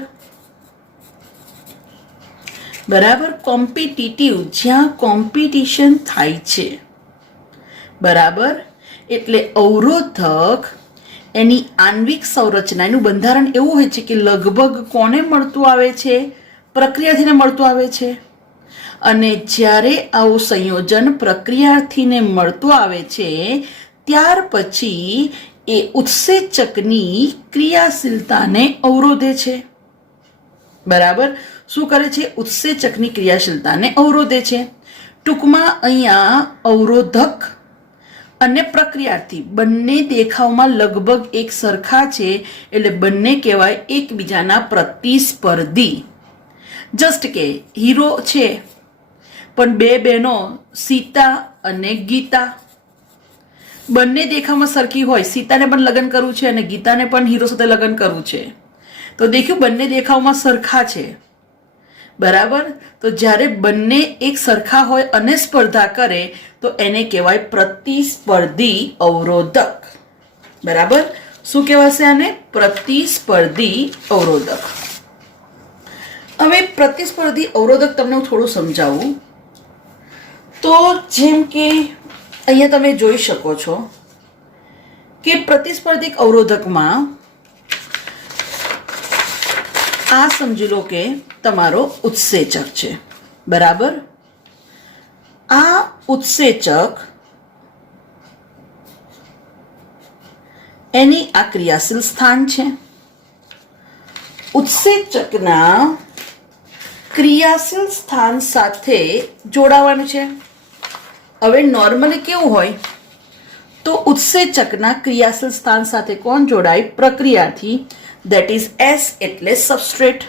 બરાબર. કોમ્પિટિટિવ, જ્યાં કોમ્પિટિશન થાય છે, બરાબર. એટલે અવરોધક એની આણ્વિક સંરચના, એનું બંધારણ એવું હોય છે કે લગભગ કોને મળતું આવે છે? પ્રક્રિયાર્થીને મળતું આવે છે. અને જ્યારે આવું સંયોજન પ્રક્રિયાર્થીને મળતું આવે છે ત્યાર પછી એ ઉત્સેચકની ક્રિયાશીલતાને અવરોધે છે, બરાબર. શું કરે છે? ઉત્સેચકની ક્રિયાશીલતાને અવરોધે છે. ટૂંકમાં અહીંયા અવરોધક અને પ્રક્રિયાર્થી બંને દેખાવમાં લગભગ એક સરખા છે, એટલે બંને કહેવાય એકબીજાના પ્રતિસ્પર્ધી. જસ્ટ કે હીરો છે પણ બે બહેનો સીતા અને ગીતા બંને દેખાવમાં સરખી હોય, સીતાને પણ લગ્ન કરવું છે અને ગીતાને પણ હીરો સાથે લગ્ન કરવું છે, તો દેખ્યું બંને દેખાવમાં સરખા છે, બરાબર. તો જ્યારે બંને એક સરખા હોય અને સ્પર્ધા કરે તો એને કહેવાય પ્રતિસ્પર્ધી અવરોધક, બરાબર. શું કહેવાશે આને? પ્રતિસ્પર્ધી અવરોધક. હવે પ્રતિસ્પર્ધી અવરોધક તમને હું થોડું સમજાવું. તો જેમ કે અહીંયા તમે જોઈ શકો છો કે પ્રતિસ્પર્ધી અવરોધકમાં આ સમજી લો કે તમારો ઉત્સેચક છે, બરાબર. આ ઉત્સેચક એની આ ક્રિયાશીલ સ્થાન છે. ઉત્સેચકના ક્રિયાશીલ સ્થાન સાથે જોડાવાનું છે. હવે નોર્મલી કેવું હોય તો ઉત્સેચકના ક્રિયાશીલ સ્થાન સાથે કોણ જોડાય? પ્રક્રિયાથી, ધેટ ઇઝ એસ એટલે સબસ્ટ્રેટ.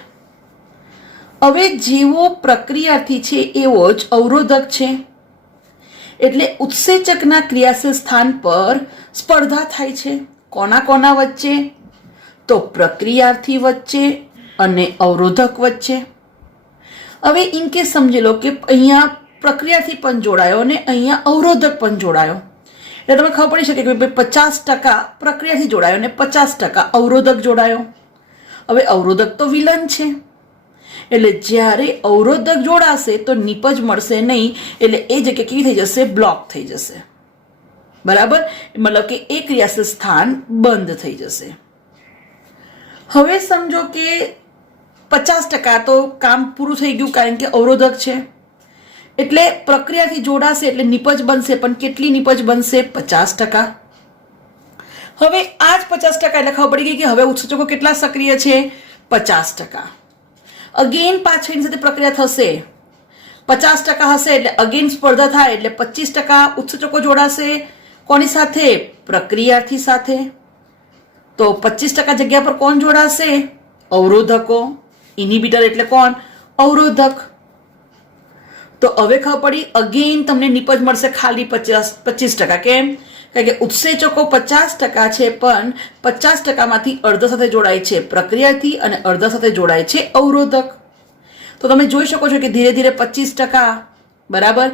હવે જેવો પ્રક્રિયાથી છે એવો જ અવરોધક છે, એટલે ઉત્સેચકના ક્રિયાશીલ સ્થાન પર સ્પર્ધા થાય છે. કોના કોના વચ્ચે? તો પ્રક્રિયાર્થી વચ્ચે અને અવરોધક વચ્ચે. હવે ઇનકેસ સમજી લો કે અહીંયા પ્રક્રિયાથી પણ જોડાયો અને અહીંયા અવરોધક પણ જોડાયો, એટલે તમે ખબર પડી શકે કે 50% પ્રક્રિયાથી જોડાયો અને 50% અવરોધક જોડાયો. હવે અવરોધક તો વિલન છે, એટલે જ્યારે અવરોધક જોડાશે તો નિપજ મળશે નહીં, એટલે એ જગ્યા કેવી થઈ જશે? બ્લોક થઈ જશે, બરાબર. મતલબ કે એ ક્રિયાશીલ સ્થાન બંધ થઈ જશે. હવે સમજો કે 50% તો કામ પૂરું થઈ ગયું, કારણ કે અવરોધક છે, એટલે પ્રક્રિયાથી જોડાશે એટલે નિપજ બનશે, પણ કેટલી નિપજ બનશે? 50%. હવે આ જ 50% એટલે ખબર પડી ગઈ કે હવે ઉત્સેચકો કેટલા સક્રિય છે? 50%. અગેન પાછળ એની સાથે પ્રક્રિયા થશે, 50% હશે એટલે અગેન સ્પર્ધા થાય, એટલે 25% ઉત્સેચકો જોડાશે. કોની સાથે? પ્રક્રિયાથી સાથે. તો 25% જગ્યા પર કોણ જોડાશે? અવરોધકો. ઇનિબિટર એટલે કોણ? અવરોધક. તો હવે ખબર પડી, અગેન તમને નિપજ મળશે ખાલી 25%. કેમ? કારણ કે ઉત્સેચકો 50% છે, પણ 50% માંથી અડધા સાથે જોડાય છે પ્રક્રિયાથી અને અડધા સાથે જોડાય છે અવરોધક. તો તમે જોઈ શકો છો કે ધીરે ધીરે 25%, બરાબર,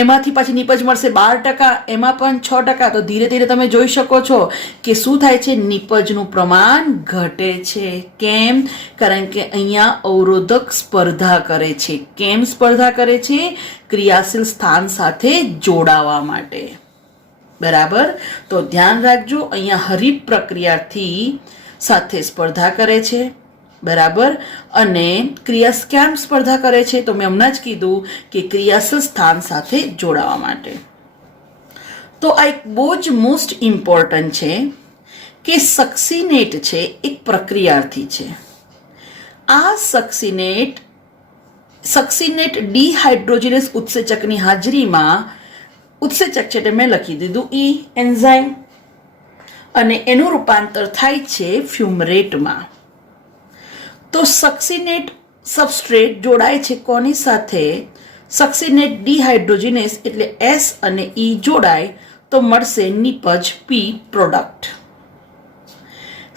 એમાંથી પાછી નિપજ મળશે 12%, એમાં પણ 6%. તો ધીરે ધીરે તમે જોઈ શકો છો કે શું થાય છે? નિપજનું પ્રમાણ ઘટે છે. કેમ? કારણ કે અહીંયા અવરોધક સ્પર્ધા કરે છે. કેમ સ્પર્ધા કરે છે? ક્રિયાશીલ સ્થાન સાથે જોડાવા માટે, બરાબર. તો ધ્યાન રાખજો, અહીંયા હરિત પ્રક્રિયાથી સાથે સ્પર્ધા કરે છે, બરાબર. અને કેમ સ્પર્ધા કરે છે? તો મેં હમણાં જ કીધું કે ક્રિયાશીલ સ્થાન સાથે જોડાવા માટે. તો આ એક બહુ જ મોસ્ટ ઇમ્પોર્ટન્ટ છે કે સક્સિનેટ છે એક પ્રક્રિયાર્થી છે. આ સક્સિનેટ ડિહાઇડ્રોજિનેસ ઉત્સેચકની હાજરીમાં ઉત્સેચક છે એટલે મેં લખી દીધું ઈ એન્ઝાઇમ, અને એનું રૂપાંતર થાય છે ફ્યુમરેટમાં. તો સક્સિનેટ સબસ્ટ્રેટ જોડાય છે કોની સાથે? સક્સિનેટ ડિહાઇડ્રોજિનેસ એટલે એસ અને ઈ જોડાય તો મળશે નિપજ પી પ્રોડક્ટ.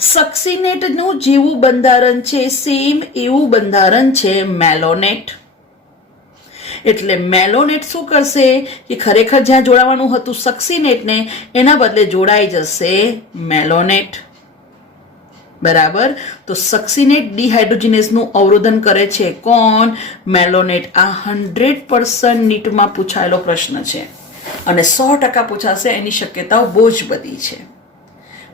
સક્સિનેટનું જેવું બંધારણ છે સેમ એવું બંધારણ છે મેલોનેટ. એટલે મેલોનેટ શું કરશે કે ખરેખર જ્યાં જોડાવાનું હતું સક્સિનેટને, એના બદલે જોડાઈ જશે મેલોનેટ, બરાબર. તો સક્સિનેટ ડિહાઇડ્રોજિનેસનું અવરોધન કરે છે કોણ? મેલોનેટ. આ 100% નીટમાં પૂછાયેલો પ્રશ્ન છે અને 100% પૂછાશે, એની શક્યતાઓ બહુ જ બધી છે,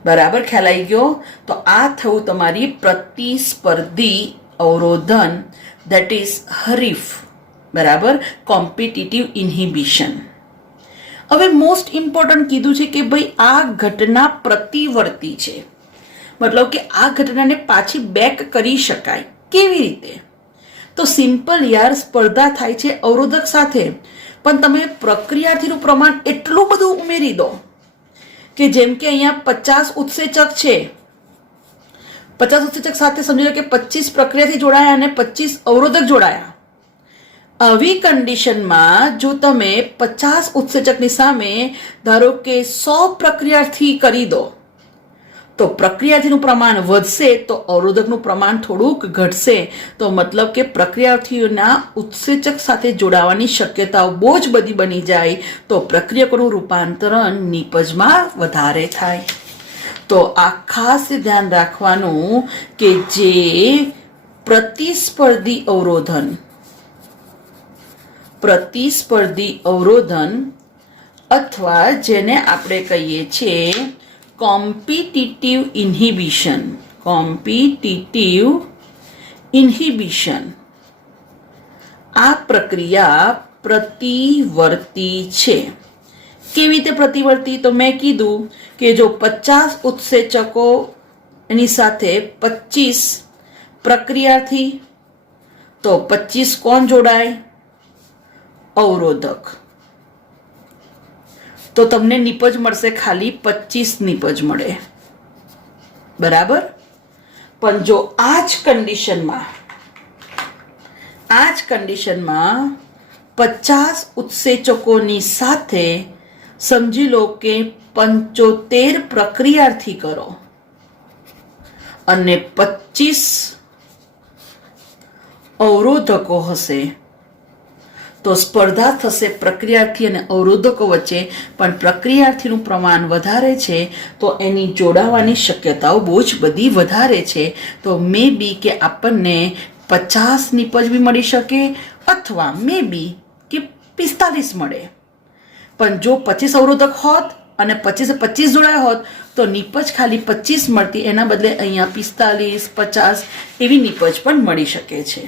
બરાબર. ખ્યાલ આવી ગયો? તો આ થયું તમારી પ્રતિસ્પર્ધી અવરોધન, ધેટ ઇઝ હરીફ, બરાબર, કોમ્પિટિટિવ ઇન્હિબિશન. હવે મોસ્ટ ઇમ્પોર્ટન્ટ કીધું છે કે ભાઈ આ ઘટના પ્રતિવર્તી છે, મતલબ કે આ ઘટનાને પાછી બેક કરી શકાય. કેવી રીતે? તો સિમ્પલ યાર, સ્પર્ધા થાય છે અવરોધક સાથે, પણ તમે પ્રક્રિયાથીનું પ્રમાણ એટલું બધું ઉમેરી દો કે જેમ કે અહીંયા 50 ઉત્સેચક છે, 50 ઉત્સેચક સાથે સમજી લો કે 25 પ્રક્રિયાથી જોડાયા અને 25 અવરોધક જોડાયા, આવી કન્ડિશનમાં જો તમે 50 ઉત્સેચકની સામે ધારો કે 100 પ્રક્રિયાથી કરી દો તો પ્રક્રિયાર્થીનું પ્રમાણ વધશે તો અવરોધકનું પ્રમાણ થોડુંક ઘટશે. તો મતલબ કે પ્રક્રિયાર્થીઓના ઉત્સેચક સાથે જોડાવાની શક્યતાઓ બહુ જ બધી બની જાય તો પ્રક્રિયકોનું રૂપાંતરણ નિપજમાં વધારે થાય. તો આ ખાસ ધ્યાન રાખવાનું કે જે પ્રતિસ્પર્ધી અવરોધન અથવા જેને આપણે કહીએ છીએ કોમ્પિટિટિવ ઇન્હિબિશન આ પ્રક્રિયા પ્રતિવર્તી છે. કેવી રીતે પ્રતિવર્તી? તો મેં કીધું કે જો 50 ઉત્સેચકો એની સાથે 25 પ્રક્રિયાથી તો 25 કોણ જોડાય? અવરોધક. તો તમને નિપજ મળશે ખાલી 25 નિપજ મળે. બરાબર. પણ જો આ જ કન્ડિશનમાં 50 ઉત્સેચકોની સાથે સમજી લો કે 75 પ્રક્રિયાર્થી કરો અને 25 અવરોધકો હશે તો સ્પર્ધા થશે પ્રક્રિયાર્થી અને અવરોધકો વચ્ચે. પણ પ્રક્રિયાર્થીનું પ્રમાણ વધારે છે તો એની જોડાવાની શક્યતાઓ બહુ જ બધી વધારે છે. તો મે બી કે આપણને 50 નિપજ બી મળી શકે અથવા મે બી કે 45 મળે. પણ જો 25 અવરોધક હોત અને 25 જોડાયા હોત તો નિપજ ખાલી 25 મળતી, એના બદલે અહીંયા 45 50 એવી નિપજ પણ મળી શકે છે.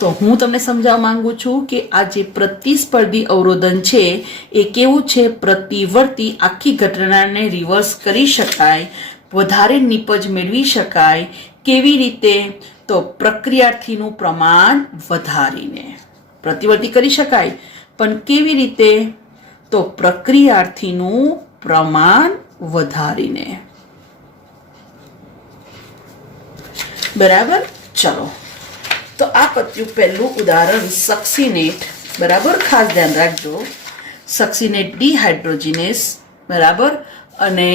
તો હું તમને સમજાવવા માંગુ છું કે આ જે પ્રતિસ્પર્ધી અવરોધન છે એ કેવું છે? પ્રતિવર્તી. આખી ઘટનાને રિવર્સ કરી શકાય, વધારે નિપજ મેળવી શકાય. કેવી રીતે? તો પ્રક્રિયાર્થીનું પ્રમાણ વધારીને પ્રતિવર્તી કરી શકાય. પણ કેવી રીતે? તો પ્રક્રિયાર્થીનું પ્રમાણ વધારીને. બરાબર. ચલો, તો આ પત્યું પહેલું ઉદાહરણ સક્સિનેટ. બરાબર, ખાસ ધ્યાન રાખજો. સક્સિનેટ ડિહાઇડ્રોજિનેસ. બરાબર. અને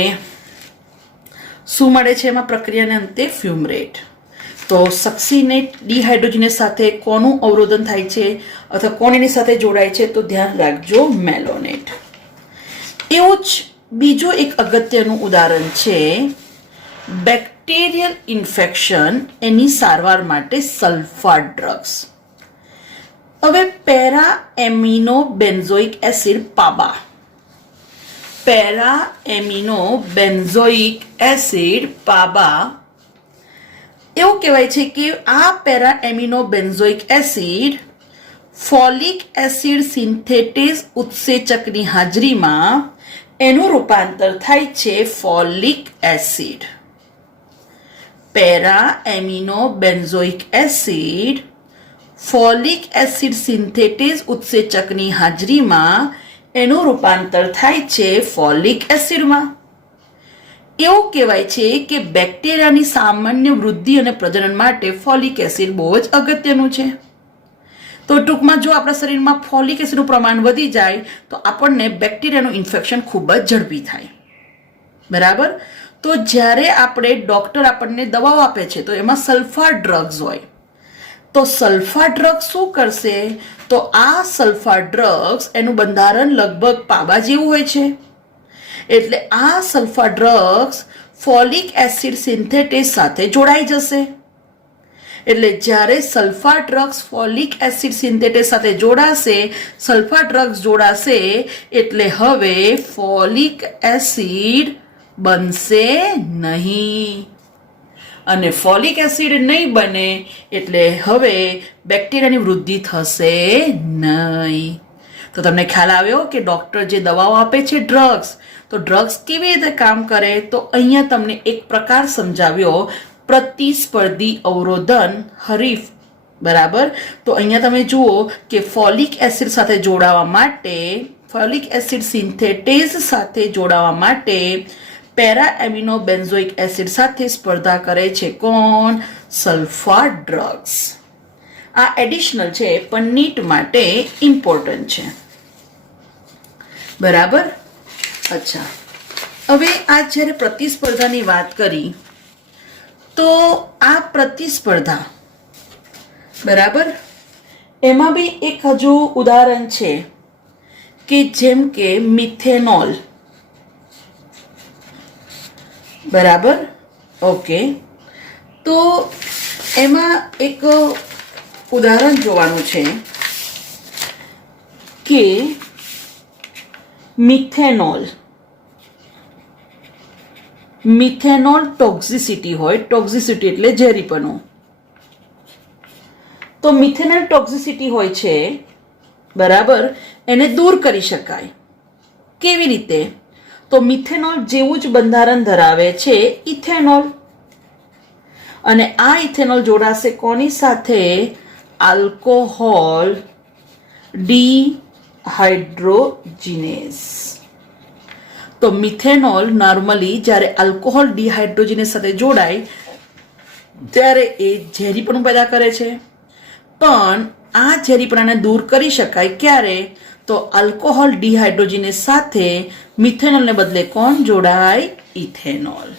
શું મળે છે એમાં પ્રક્રિયાને અંતે? ફ્યુમરેટ. તો સક્સિનેટ ડિહાઇડ્રોજિનેસ સાથે કોનું અવરોધન થાય છે અથવા કોણ એની સાથે જોડાય છે? તો ધ્યાન રાખજો, મેલોનેટ. એવું જ બીજું એક અગત્યનું ઉદાહરણ છે બેક્ટેરિયલ ઇન્ફેક્શન, એની સારવાર માટે સલ્ફા ડ્રગ્સ. હવે para amino benzoic acid PABA. એવું કહેવાય છે કે આ para amino benzoic acid folic acid synthetase ઉત્સેચકની હાજરીમાં એનું રૂપાંતર થાય છે folic acid. Para amino benzoic acid folic acid synthetase ઉત્સેચકની હાજરીમાં એનું રૂપાંતર થાય છે ફોલિક એસિડમાં. એવું કહેવાય છે કે બેક્ટેરિયાની સામાન્ય વૃદ્ધિ અને પ્રજનન માટે ફોલિક એસિડ બહુ જ અગત્યનું છે. તો ટૂંકમાં જો આપણા શરીરમાં ફોલિક એસિડનું પ્રમાણ વધી જાય તો આપણને બેક્ટેરિયાનું ઇન્ફેક્શન ખૂબ જ ઝડપી થાય. બરાબર. તો જ્યારે ડોક્ટર આપણને દવાઓ આપે છે તો એમાં સલ્ફા ડ્રગ્સ હોય. તો સલ્ફા ડ્રગ્સ શું કરશે? તો આ સલ્ફા ડ્રગ્સ એનું બંધારણ લગભગ પાબા જેવું હોય છે. એટલે આ સલ્ફા ડ્રગ્સ ફોલિક એસિડ સિન્થેટેઝ સાથે જોડાઈ જશે. એટલે જ્યારે સલ્ફા ડ્રગ્સ ફોલિક એસિડ સિન્થેટેઝ સાથે જોડાશે એટલે હવે ફોલિક એસિડ બનશે નહીં. અને ફોલિક એસિડ નહીં બને એટલે હવે બેક્ટેરિયાની વૃદ્ધિ થશે નહીં. તો તમને ખ્યાલ આવ્યો કે ડોક્ટર જે દવાઓ આપે છે ડ્રગ્સ, તો ડ્રગ્સ કેવી રીતે કામ કરે? તો અહીંયા તમને એક પ્રકાર સમજાવ્યો, પ્રતિસ્પર્ધી અવરોધન હરીફ. બરાબર. તો અહીંયા તમે જુઓ કે ફોલિક એસિડ સાથે જોડાવા માટે, ફોલિક એસિડ સિન્થેટેઝ સાથે જોડાવા માટે પેરા એમિનો બેન્ઝોઇક એસિડ સાથે સ્પર્ધા કરે છે કોણ? સલ્ફા ડ્રગ્સ. આ એડિશનલ છે પણ નીટ માટે ઇમ્પોર્ટન્ટ છે. બરાબર. અચ્છા, હવે આ જ્યારે પ્રતિસ્પર્ધાની વાત કરી તો આ પ્રતિસ્પર્ધા બરાબર, એમાં બી એક હજુ ઉદાહરણ છે કે જેમ કે મિથેનોલ. બરાબર. ઓકે, તો એમાં એક ઉદાહરણ જોવાનું છે કે મિથેનોલ ટોક્સિસિટી હોય. ટોક્સિસિટી એટલે ઝેરીપણું. તો મિથેનોલ ટોક્સિસિટી હોય છે, બરાબર, એને દૂર કરી શકાય. કેવી રીતે? તો મિથેનોલ જેવું જ બંધારણ ધરાવે છે ઇથેનોલ, અને આ ઇથેનોલ જોડાશે કોની સાથે? આલ્કોહોલ ડિહાઇડ્રોજિનેઝ. તો મિથેનોલ નોર્મલી જ્યારે આલ્કોહોલ ડિહાઇડ્રોજિનેઝ સાથે જોડાય ત્યારે એ ઝેરીપણું પેદા કરે છે, પણ આ ઝેરીપણાને દૂર કરી શકાય ક્યારે? તો આલ્કોહોલ ડિહાઇડ્રોજિનેઝ સાથે મિથેનોલને બદલે કોણ જોડાય? ઇથેનોલ.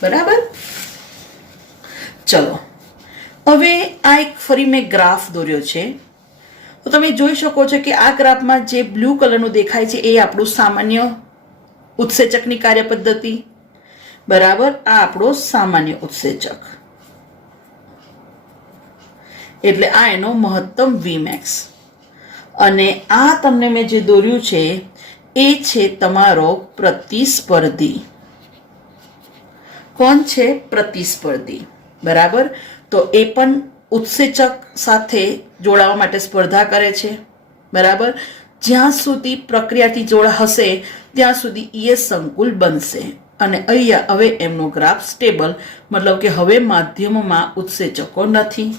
બરાબર. ચલો, હવે આ એક ફરી મેં ગ્રાફ દોર્યો છે. તો તમે જોઈ શકો છો કે આ ગ્રાફમાં જે બ્લુ કલરનું દેખાય છે એ આપણું સામાન્ય ઉત્સેચકની કાર્ય પદ્ધતિ. બરાબર, આ આપણો સામાન્ય ઉત્સેચક, એટલે આ એનો મહત્તમ વીમેક્સ. અને આ તમને મેં જે દોર્યું છે એ છે તમારો પ્રતિસ્પર્ધી. કોણ છે? પ્રતિસ્પર્ધી. બરાબર. તો એ પણ ઉત્સેચક સાથે જોડાવા માટે સ્પર્ધા કરે છે. બરાબર. જ્યાં સુધી પ્રક્રિયાથી જોડા હશે ત્યાં સુધી ES સંકુલ બનશે. અને અહીંયા હવે એમનો ગ્રાફ સ્ટેબલ, મતલબ કે હવે માધ્યમમાં ઉત્સેચકો નથી.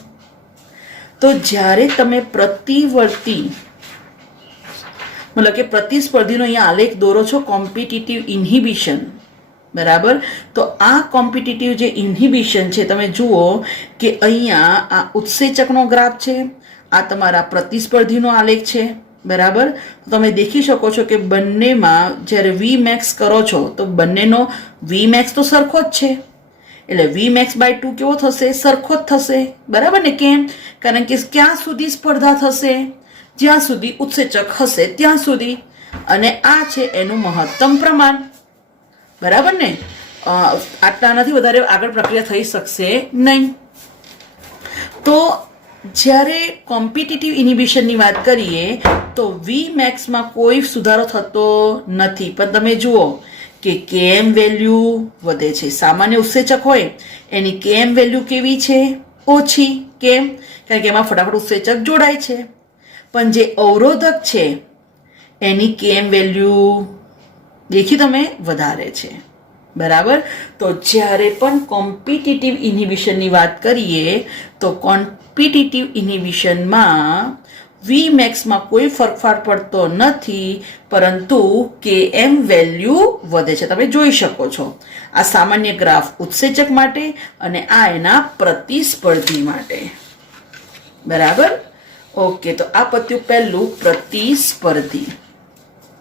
તો જ્યારે તમે પ્રતિવર્તી મતલબ કે પ્રતિસ્પર્ધીનો અહીંયા આલેખ દોરો છો, કોમ્પિટિટિવ ઇન્હિબિશન. બરાબર. તો આ કોમ્પિટિટિવ જે ઇન્હિબિશન છે, તમે જુઓ કે અહીંયા આ ઉત્સેચકનો ગ્રાફ છે, આ તમારા પ્રતિસ્પર્ધીનો આલેખ છે. બરાબર. તમે દેખી શકો છો કે બંનેમાં જ્યારે Vmax કરો છો તો બંનેનો Vmax તો સરખો જ છે, એટલે Vmax/2 કેવો થશે? સરખો જ થશે. બરાબર ને? કેમ? કારણ કે ક્યાં સુધી સ્પર્ધા થશે? જ્યાં સુધી ઉત્સેચક હશે ત્યાં સુધી. અને આ છે એનું મહત્તમ પ્રમાણ. બરાબર ને? આટલાથી વધારે આગળ પ્રક્રિયા થઈ શકશે નહીં. તો જ્યારે કોમ્પિટિટિવ ઇનિબિશનની વાત કરીએ તો Vmaxમાં કોઈ સુધારો થતો નથી, પણ તમે જુઓ કે Km વેલ્યુ વધે છે. સામાન્ય ઉત્સેચક હોય એની Km વેલ્યુ કેવી છે? ઓછી. કેમ? કારણ કે એમાં ફટાફટ ઉત્સેચક જોડાય છે. પણ જે અવરોધક છે એની Km વેલ્યુ દેખી તમે વધારે છે. બરાબર. તો જ્યારે પણ કોમ્પિટિટિવ ઇન્હિબિશનની વાત કરીએ તો કોમ્પિટિટિવ ઇન્હિબિશનમાં Vmaxમાં કોઈ ફરફાર પડતો નથી, પરંતુ Km વેલ્યુ વધે છે. તમે જોઈ શકો છો. આ સામાન્ય ગ્રાફ ઉત્સેચક માટે અને આ એના પ્રતિસ્પર્ધી માટે. બરાબર. ઓકે, તો આ પત્યું પહેલું પ્રતિસ્પર્ધી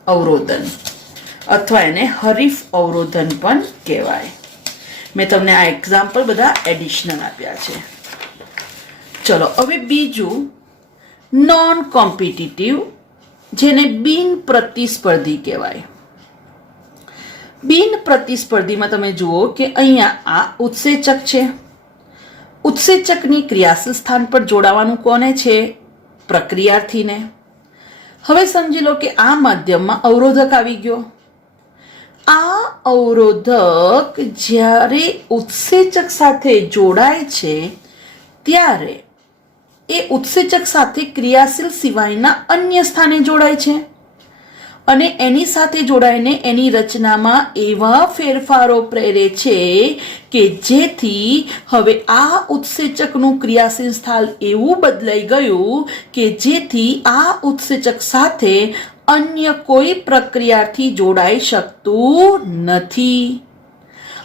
અવરોધન, અથવા એને હરીફ અવરોધન પણ કહેવાય. મેં તમને આ એક્ઝામ્પલ બધા એડિશનલ આપ્યા છે. ચલો, હવે બીજું નોન કોમ્પિટિટિવ, જેને બિન પ્રતિસ્પર્ધી કહેવાય. બિન પ્રતિસ્પર્ધીમાં તમે જુઓ કે અહીંયા આ ઉત્સેચક છે. ઉત્સેચકની ક્રિયાશીલ સ્થાન પર જોડાવાનું કોને છે? પ્રક્રિયાર્થીને. હવે સમજી લો કે આ માધ્યમમાં અવરોધક આવી ગયો. આ અવરોધક જ્યારે ઉત્સેચક સાથે જોડાય છે ત્યારે એ ઉત્સેચક સાથે ક્રિયાશીલ સિવાયના અન્ય સ્થાને જોડાય છે, અને એની સાથે જોડાઈને એની રચનામાં એવા ફેરફારો પ્રેરે છે કે જેથી હવે આ ઉત્સેચકનું ક્રિયાશીલ સ્થાન એવું બદલાઈ ગયું કે જેથી આ ઉત્સેચક સાથે અન્ય કોઈ પ્રક્રિયાથી જોડાઈ શકતું નથી.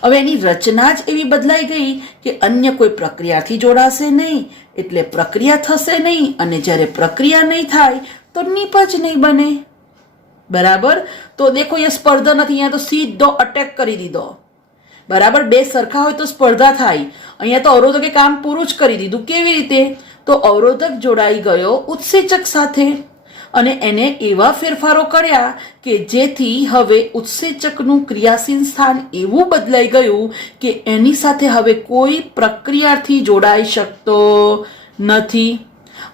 હવે એની રચના જ એવી બદલાઈ ગઈ કે અન્ય કોઈ પ્રક્રિયાથી જોડાશે નહીં, એટલે પ્રક્રિયા થશે નહીં, અને જ્યારે પ્રક્રિયા નહીં થાય તો નિપજ નહીં બને. બરાબર. તો દેખો અહીંયા સ્પર્ધા નથી, અહીંયા તો સીધો અટેક કરી દીધો. બરાબર. બે સરખા હોય તો સ્પર્ધા થાય, અહીંયા તો અવરોધકે કામ પૂરું જ કરી દીધું. કેવી રીતે? તો અવરોધક જોડાઈ ગયો ઉત્સેચક સાથે અને એને એવા ફેરફારો કર્યા કે જેથી હવે ઉત્સેચકનું ક્રિયાશીલ સ્થાન એવું બદલાઈ ગયું કે એની સાથે હવે કોઈ પ્રક્રિયાથી જોડાઈ શકતો નથી.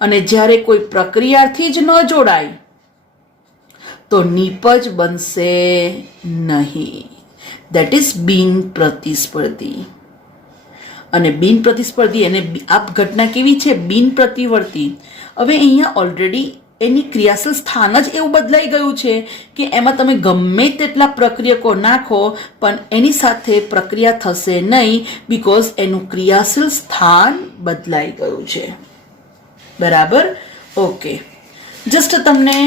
અને જ્યારે કોઈ પ્રક્રિયાથી જ ન જોડાય તો નિપજ બનશે નહીં. દેટ ઇઝ બિન પ્રતિસ્પર્ધી. અને બિન પ્રતિસ્પર્ધી અને આ ઘટના કેવી છે? બિન પ્રતિવર્તી. હવે અહીંયા ઓલરેડી એની ક્રિયાશીલ સ્થાન જ એવું બદલાઈ ગયું છે કે એમાં તમે ગમે તેટલા પ્રક્રિયકો નાખો પણ એની સાથે પ્રક્રિયા થશે નહીં, બીકોઝ એનું ક્રિયાશીલ સ્થાન બદલાઈ ગયું છે. બરાબર. ઓકે, જસ્ટ તમને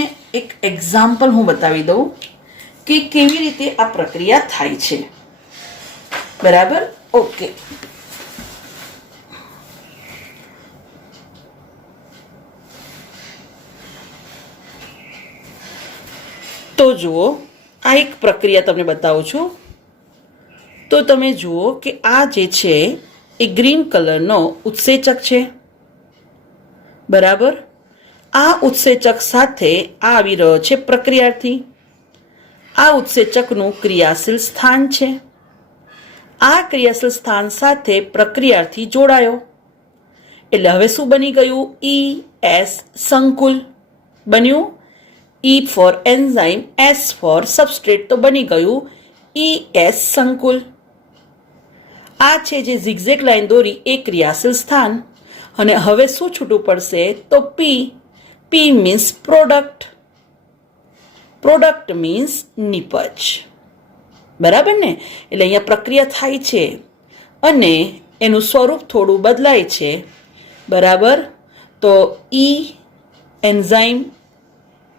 એક એક્ઝામ્પલ હું બતાવી દઉં કે કેવી રીતે આ પ્રક્રિયા થાય છે. બરાબર. ઓકે, તો જુઓ, આ એક પ્રક્રિયા તમને બતાવું છું. તો તમે જુઓ કે આ જે છે એ ગ્રીન કલરનો ઉત્સેચક છે. બરાબર. આ ઉત્સેચક સાથે આ આવી રહ્યો છે પ્રક્રિયાર્થી. આ ઉત્સેચકનું ક્રિયાશીલ સ્થાન છે. આ ક્રિયાશીલ સ્થાન સાથે પ્રક્રિયાર્થી જોડાયો એટલે હવે શું બની ગયું? ES સંકુલ બન્યું. E for enzyme, S for substrate, તો બની ગયું ES સંકુલ. આ છે જે ઝિગઝેગ લાઈન દોરી એ ક્રિયાશીલ સ્થાન. અને હવે શું છૂટું પડશે? તો P. P means product. Product means નિપજ. બરાબર ને? એટલે અહીંયા પ્રક્રિયા થાય છે અને એનું સ્વરૂપ થોડું બદલાય છે. બરાબર. તો E એન્ઝાઇમ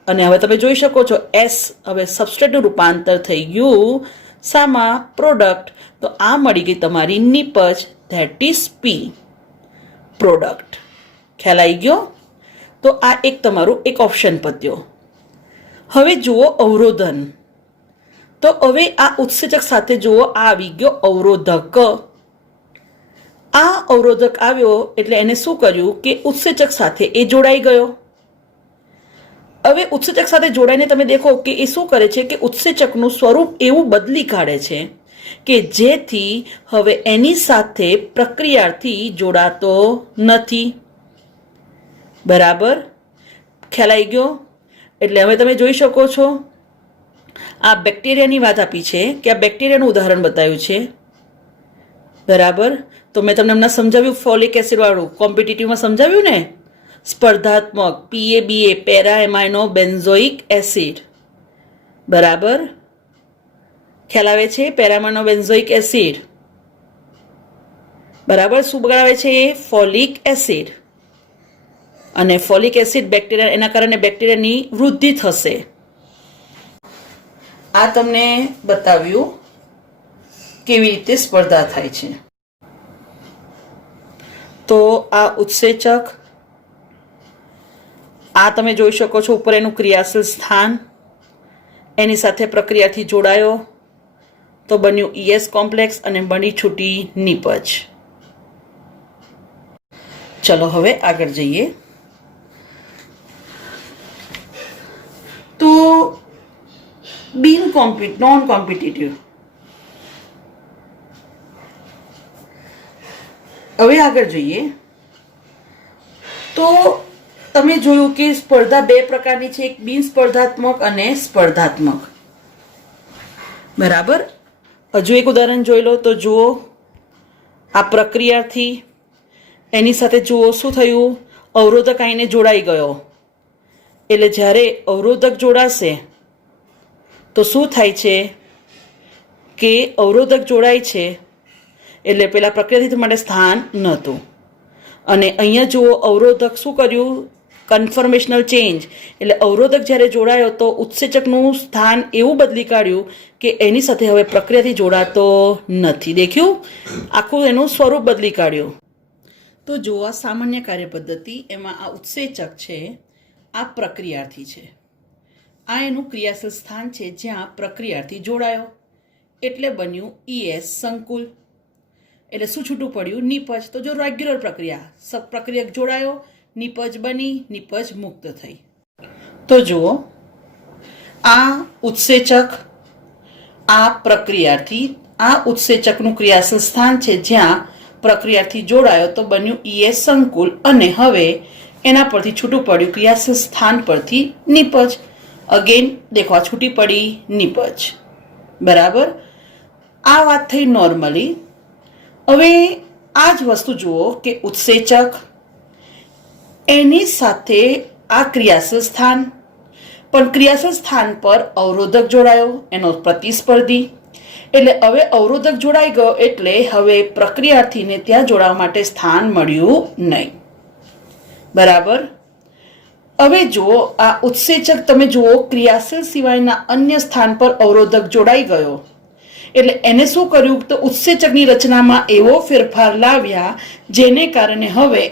અને હવે તમે જોઈ શકો છો S હવે સબસ્ટ્રેટનું રૂપાંતર થઈ ગયું શામાં? પ્રોડક્ટ. તો આ મળી ગઈ તમારી નિપજ, ધેટ ઇઝ P, પ્રોડક્ટ. ખ્યાલ આવી ગયો? તો આ એક તમારું એક ઓપ્શન પત્યો. હવે જુઓ અવરોધન. તો હવે આ ઉત્સેચક સાથે જુઓ આ આવી ગયો અવરોધક. આ અવરોધક આવ્યો એટલે એને શું કર્યું કે ઉત્સેચક સાથે એ જોડાઈ ગયો. હવે ઉત્સેચક સાથે જોડાઈને તમે દેખો કે એ શું કરે છે કે ઉત્સેચકનું સ્વરૂપ એવું બદલી કાઢે છે કે જેથી હવે એની સાથે પ્રક્રિયાથી જોડાતો નથી. બરાબર. ખ્યાલ આવી ગયો? એટલે હવે તમે જોઈ શકો છો આ બેક્ટેરિયાની વાત આપી છે કે આ બેક્ટેરિયાનું ઉદાહરણ બતાવ્યું છે. બરાબર. તો મેં તમને હમણાં સમજાવ્યું ફોલિક એસિડ વાળું, કોમ્પિટિટિવમાં સમજાવ્યું ને, સ્પર્ધાત્મક, PABA, પેરા એમાઇનો બેન્ઝોઇક એસિડ. બરાબર. ખ્યાલ આવે છે? પેરામાઇનો બેન્ઝોઇક એસિડ. બરાબર. શું બગાડે છે? એ ફોલિક એસિડ. અને ફોલિક એસિડ બેક્ટેરિયા, એના કારણે બેક્ટેરિયાની વૃદ્ધિ થશે. આ તમને બતાવ્યું કેવી રીતે સ્પર્ધા થાય છે. તો આ ઉત્સેચક, આ તમે જોઈ શકો છો ઉપર એનું ક્રિયાશીલ સ્થાન, એની સાથે પ્રક્રિયાથી જોડાયો તો બન્યું ES કોમ્પ્લેક્સ અને બની છૂટી નિપજ. ચલો હવે આગળ જઈએ. તો નોન કોમ્પિટિટિવ. હવે આગળ જોઈએ તો તમે જોયું કે સ્પર્ધા બે પ્રકારની છે, એક બિન સ્પર્ધાત્મક અને સ્પર્ધાત્મક. બરાબર. હજુ એક ઉદાહરણ જોઈ લો. તો જુઓ આ પ્રક્રિયાથી એની સાથે જુઓ શું થયું? અવરોધક આઈને જોડાઈ ગયો. એટલે જ્યારે અવરોધક જોડાશે તો શું થાય છે કે અવરોધક જોડાય છે એટલે પેલા પ્રક્રિયાથી માટે સ્થાન નહોતું. અને અહીંયા જુઓ અવરોધક શું કર્યું? કન્ફર્મેશનલ ચેન્જ એટલે અવરોધક જ્યારે જોડાયો તો ઉત્સેચકનું સ્થાન એવું બદલી કાઢ્યું કે એની સાથે હવે પ્રક્રિયાથી જોડાતો નથી. દેખ્યું, આખું એનું સ્વરૂપ બદલી કાઢ્યું. તો જો આ સામાન્ય કાર્યપદ્ધતિ, એમાં આ ઉત્સેચક છે, આ પ્રક્રિયાર્થી છે, આ એનું ક્રિયાશીલ સ્થાન છે જ્યાં પ્રક્રિયાર્થી જોડાયો એટલે બન્યું ES સંકુલ. એટલે શું છૂટું પડ્યું? નિપજ. તો જો રેગ્યુલર પ્રક્રિયા, પ્રક્રિયક જોડાયો, નિપજ બની, નિપજ મુક્ત થઈ. તો જુઓ, આ ઉત્સેચક, આ પ્રક્રિયાર્થી, આ ઉત્સેચકનું ક્રિયાશીલ સ્થાન છે જ્યાં પ્રક્રિયાર્થી જોડાયો તો બન્યું ES સંકુલ. અને હવે એના પરથી છૂટું પડ્યું ક્રિયાશીલ સ્થાન પરથી નિપજ. અગેન દેખો, છૂટી પડી નિપજ. બરાબર. આ વાત થઈ નોર્મલી. હવે આ જ વસ્તુ જુઓ કે ઉત્સેચક, એની સાથે આ ક્રિયાશીલ સ્થાન, પણ ક્રિયાશીલ સ્થાન પર અવરોધક જોડાયો, એનો પ્રતિસ્પર્ધી. એટલે હવે અવરોધક જોડાઈ ગયો એટલે હવે પ્રક્રિયાર્થીને ત્યાં જોડાવા માટે સ્થાન મળ્યું નહીં. બરાબર. હવે જુઓ, આ ઉત્સેચક તમે જુઓ, ક્રિયાશીલ સિવાયના અન્ય સ્થાન પર અવરોધક જોડાઈ ગયો એટલે એને શું કર્યું? તો ઉત્સેચકની રચનામાં એવો ફેરફાર લાવ્યા જેને કારણે હવે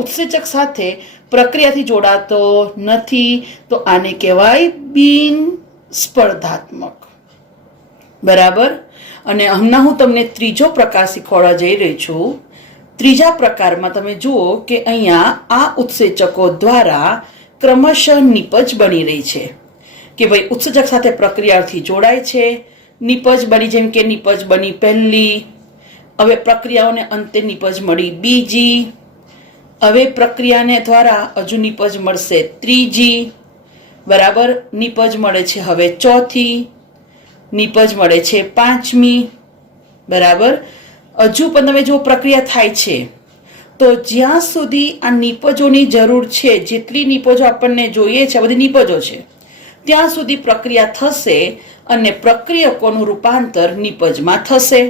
ઉત્સેચક સાથે પ્રક્રિયાથી જોડાતો નથી. તો આને કહેવાય બિન સ્પર્ધાત્મક. બરાબર. અને હમણાં હું તમને ત્રીજો પ્રકાર શીખવાડવા જઈ રહી છું. ત્રીજા પ્રકારમાં તમે જુઓ કે અહીંયા આ ઉત્સેચકો દ્વારા ક્રમશઃ નિપજ બની રહી છે કે ભાઈ ઉત્સેચક સાથે પ્રક્રિયાથી જોડાય છે, નિપજ બની, જેમ કે નિપજ બની પહેલી, હવે પ્રક્રિયાઓને અંતે નિપજ મળી બીજી, હવે પ્રક્રિયાને દ્વારા હજુ નિપજ મળશે ત્રીજી. બરાબર. નિપજ મળે છે હવે ચોથી, નિપજ મળે છે પાંચમી. બરાબર. હજુ પણ તમે જો પ્રક્રિયા થાય છે તો જ્યાં સુધી આ નિપજોની જરૂર છે, જેટલી નિપજો આપણને જોઈએ છે, બધી નિપજો છે, ત્યાં સુધી પ્રક્રિયા થશે અને પ્રક્રિયકોનું રૂપાંતર નિપજમાં થશે.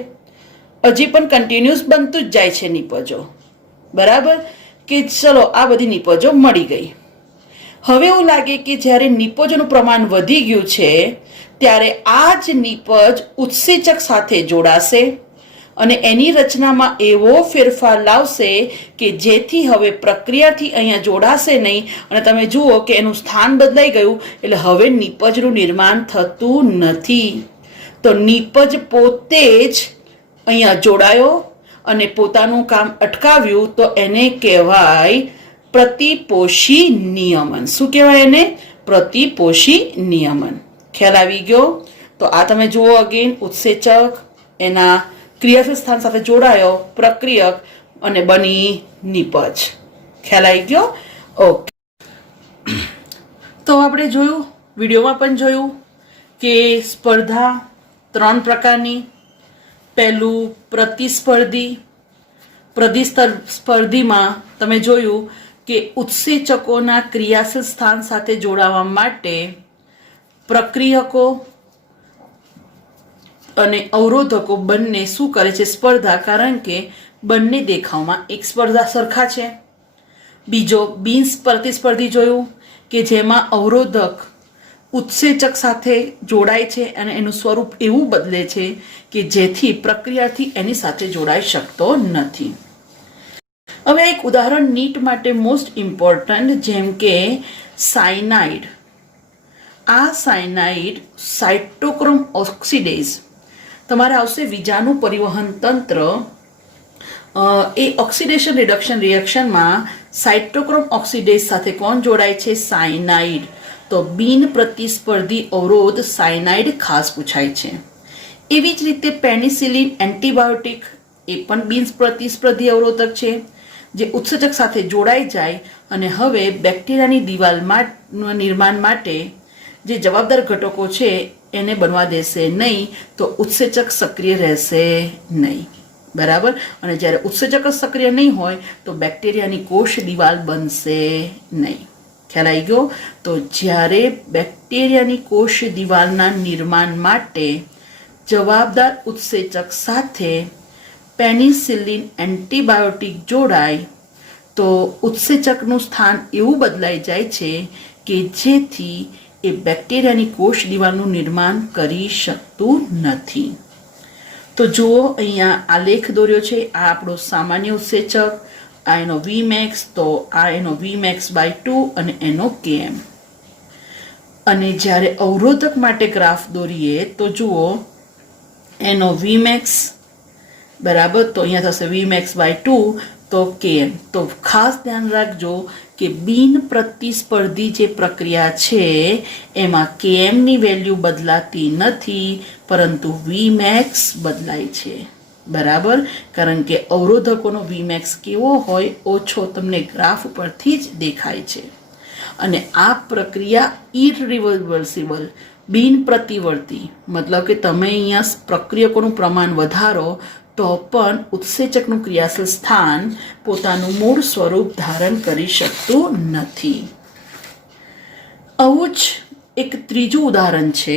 હજી પણ કન્ટિન્યુઅસ બનતું જ જાય છે નિપજો. બરાબર. કે ચલો આ બધી નિપજો મળી ગઈ. હવે એવું લાગે કે જ્યારે નિપજોનું પ્રમાણ વધી ગયું છે ત્યારે આ જ નિપજ ઉત્સેચક સાથે જોડાશે અને એની રચનામાં એવો ફેરફાર લાવશે કે જેથી હવે પ્રક્રિયાથી અહીંયા જોડાશે નહીં. અને તમે જુઓ કે એનું સ્થાન બદલાઈ ગયું એટલે હવે નિપજનું નિર્માણ થતું નથી. તો નિપજ પોતે જ અહીંયા જોડાયો અને પોતાનું કામ અટકાવ્યું તો એને કહેવાય પ્રતિપોષી નિયમન. શું કહેવાય એને? પ્રતિપોષી નિયમન. ખ્યાલ આવી ગયો? તો આ તમે જુઓ અગેન, ઉત્સેચક એના ક્રિયાશીલ સ્થાન સાથે જોડાયો, પ્રક્રિયક, અને બની નિપજ. ખ્યાલ આવી ગયો? ઓકે. તો આપણે જોયું, વિડીયોમાં પણ જોયું કે સ્પર્ધા 3 પ્રકારની. પહેલું પ્રતિસ્પર્ધી. પ્રતિસ્પર્ધીમાં તમે જોયું કે ઉત્સેચકોના ક્રિયાશીલ સ્થાન સાથે જોડાવા માટે પ્રક્રિયકો અને અવરોધકો બંને શું કરે છે? સ્પર્ધા. કારણ કે બંને દેખાવમાં એક સ્પર્ધા સરખા છે. બીજો બિન પ્રતિસ્પર્ધી જોયું કે જેમાં અવરોધક ઉત્સેચક સાથે જોડાય છે અને એનું સ્વરૂપ એવું બદલે છે કે જેથી પ્રક્રિયાથી એની સાથે જોડાઈ શકતો નથી. હવે એક ઉદાહરણ નીટ માટે મોસ્ટ ઇમ્પોર્ટન્ટ, જેમ કે સાયનાઇડ. આ સાયનાઇડ સાઇટોક્રોમ ઓક્સિડેઝ તમારે આવશે બીજાનું પરિવહન તંત્ર. એ ઓક્સિડેશન રિડક્શન રિએક્શનમાં સાઇટોક્રોમ ઓક્સિડેઝ સાથે કોણ જોડાય છે? સાયનાઇડ. તો બિન પ્રતિસ્પર્ધી અવરોધ સાયનાઇડ ખાસ પૂછાય છે. એવી જ રીતે પેનિસિલિન એન્ટીબાયોટિક, એ પણ બિન પ્રતિસ્પર્ધી અવરોધક છે જે ઉત્સેચક સાથે જોડાઈ જાય અને હવે બેક્ટેરિયાની દિવાલના નિર્માણ માટે જે જવાબદાર ઘટકો છે એને બનવા દેશે નહીં, તો ઉત્સેચક સક્રિય રહેશે નહીં. બરાબર. અને જ્યારે ઉત્સેચક જ સક્રિય નહીં હોય તો બેક્ટેરિયાની કોષ દિવાલ બનશે નહીં. ખ્યાલ આવી ગયો? તો જ્યારે બેક્ટેરિયાની કોષ દિવાલના નિર્માણ માટે જવાબદાર ઉત્સેચક સાથે પેનિસિલિન એન્ટીબાયોટિક જોડાય તો ઉત્સેચકનું સ્થાન એવું બદલાઈ જાય છે કે જેથી એ બેક્ટેરિયાની કોષ દિવાલનું નિર્માણ કરી શકતું નથી. તો જુઓ અહીંયા આલેખ દોર્યો છે. આ આપણો સામાન્ય ઉત્સેચક, આ એનો Vmax, તો આ એનો Vmax by 2 અને એનો Km. અને જ્યારે અવરોધક માટે ગ્રાફ દોરીએ તો જુઓ એનો Vmax બરાબર, તો અહીંયા થશે Vmax by 2 તો Km. તો ખાસ ધ્યાન રાખજો કે બિન પ્રતિસ્પર્ધી જે પ્રક્રિયા છે એમાં Km ની વેલ્યુ બદલાતી નથી, પરંતુ Vmax બદલાય છે. બરાબર, કારણ કે અવરોધકોનો Vmax કેવો હોય, ઓછો, તમને ગ્રાફ પરથી જ દેખાય છે. અને આ પ્રક્રિયા ઇરિવર્સિબલ, બિન પ્રતિવર્તી, મતલબ કે તમે અહીંયા પ્રક્રિયકોનું પ્રમાણ વધારો તો પણ ઉત્સેચકનું ક્રિયાશીલ સ્થાન પોતાનું મૂળ સ્વરૂપ ધારણ કરી શકતું નથી. આવું જ એક ત્રીજું ઉદાહરણ છે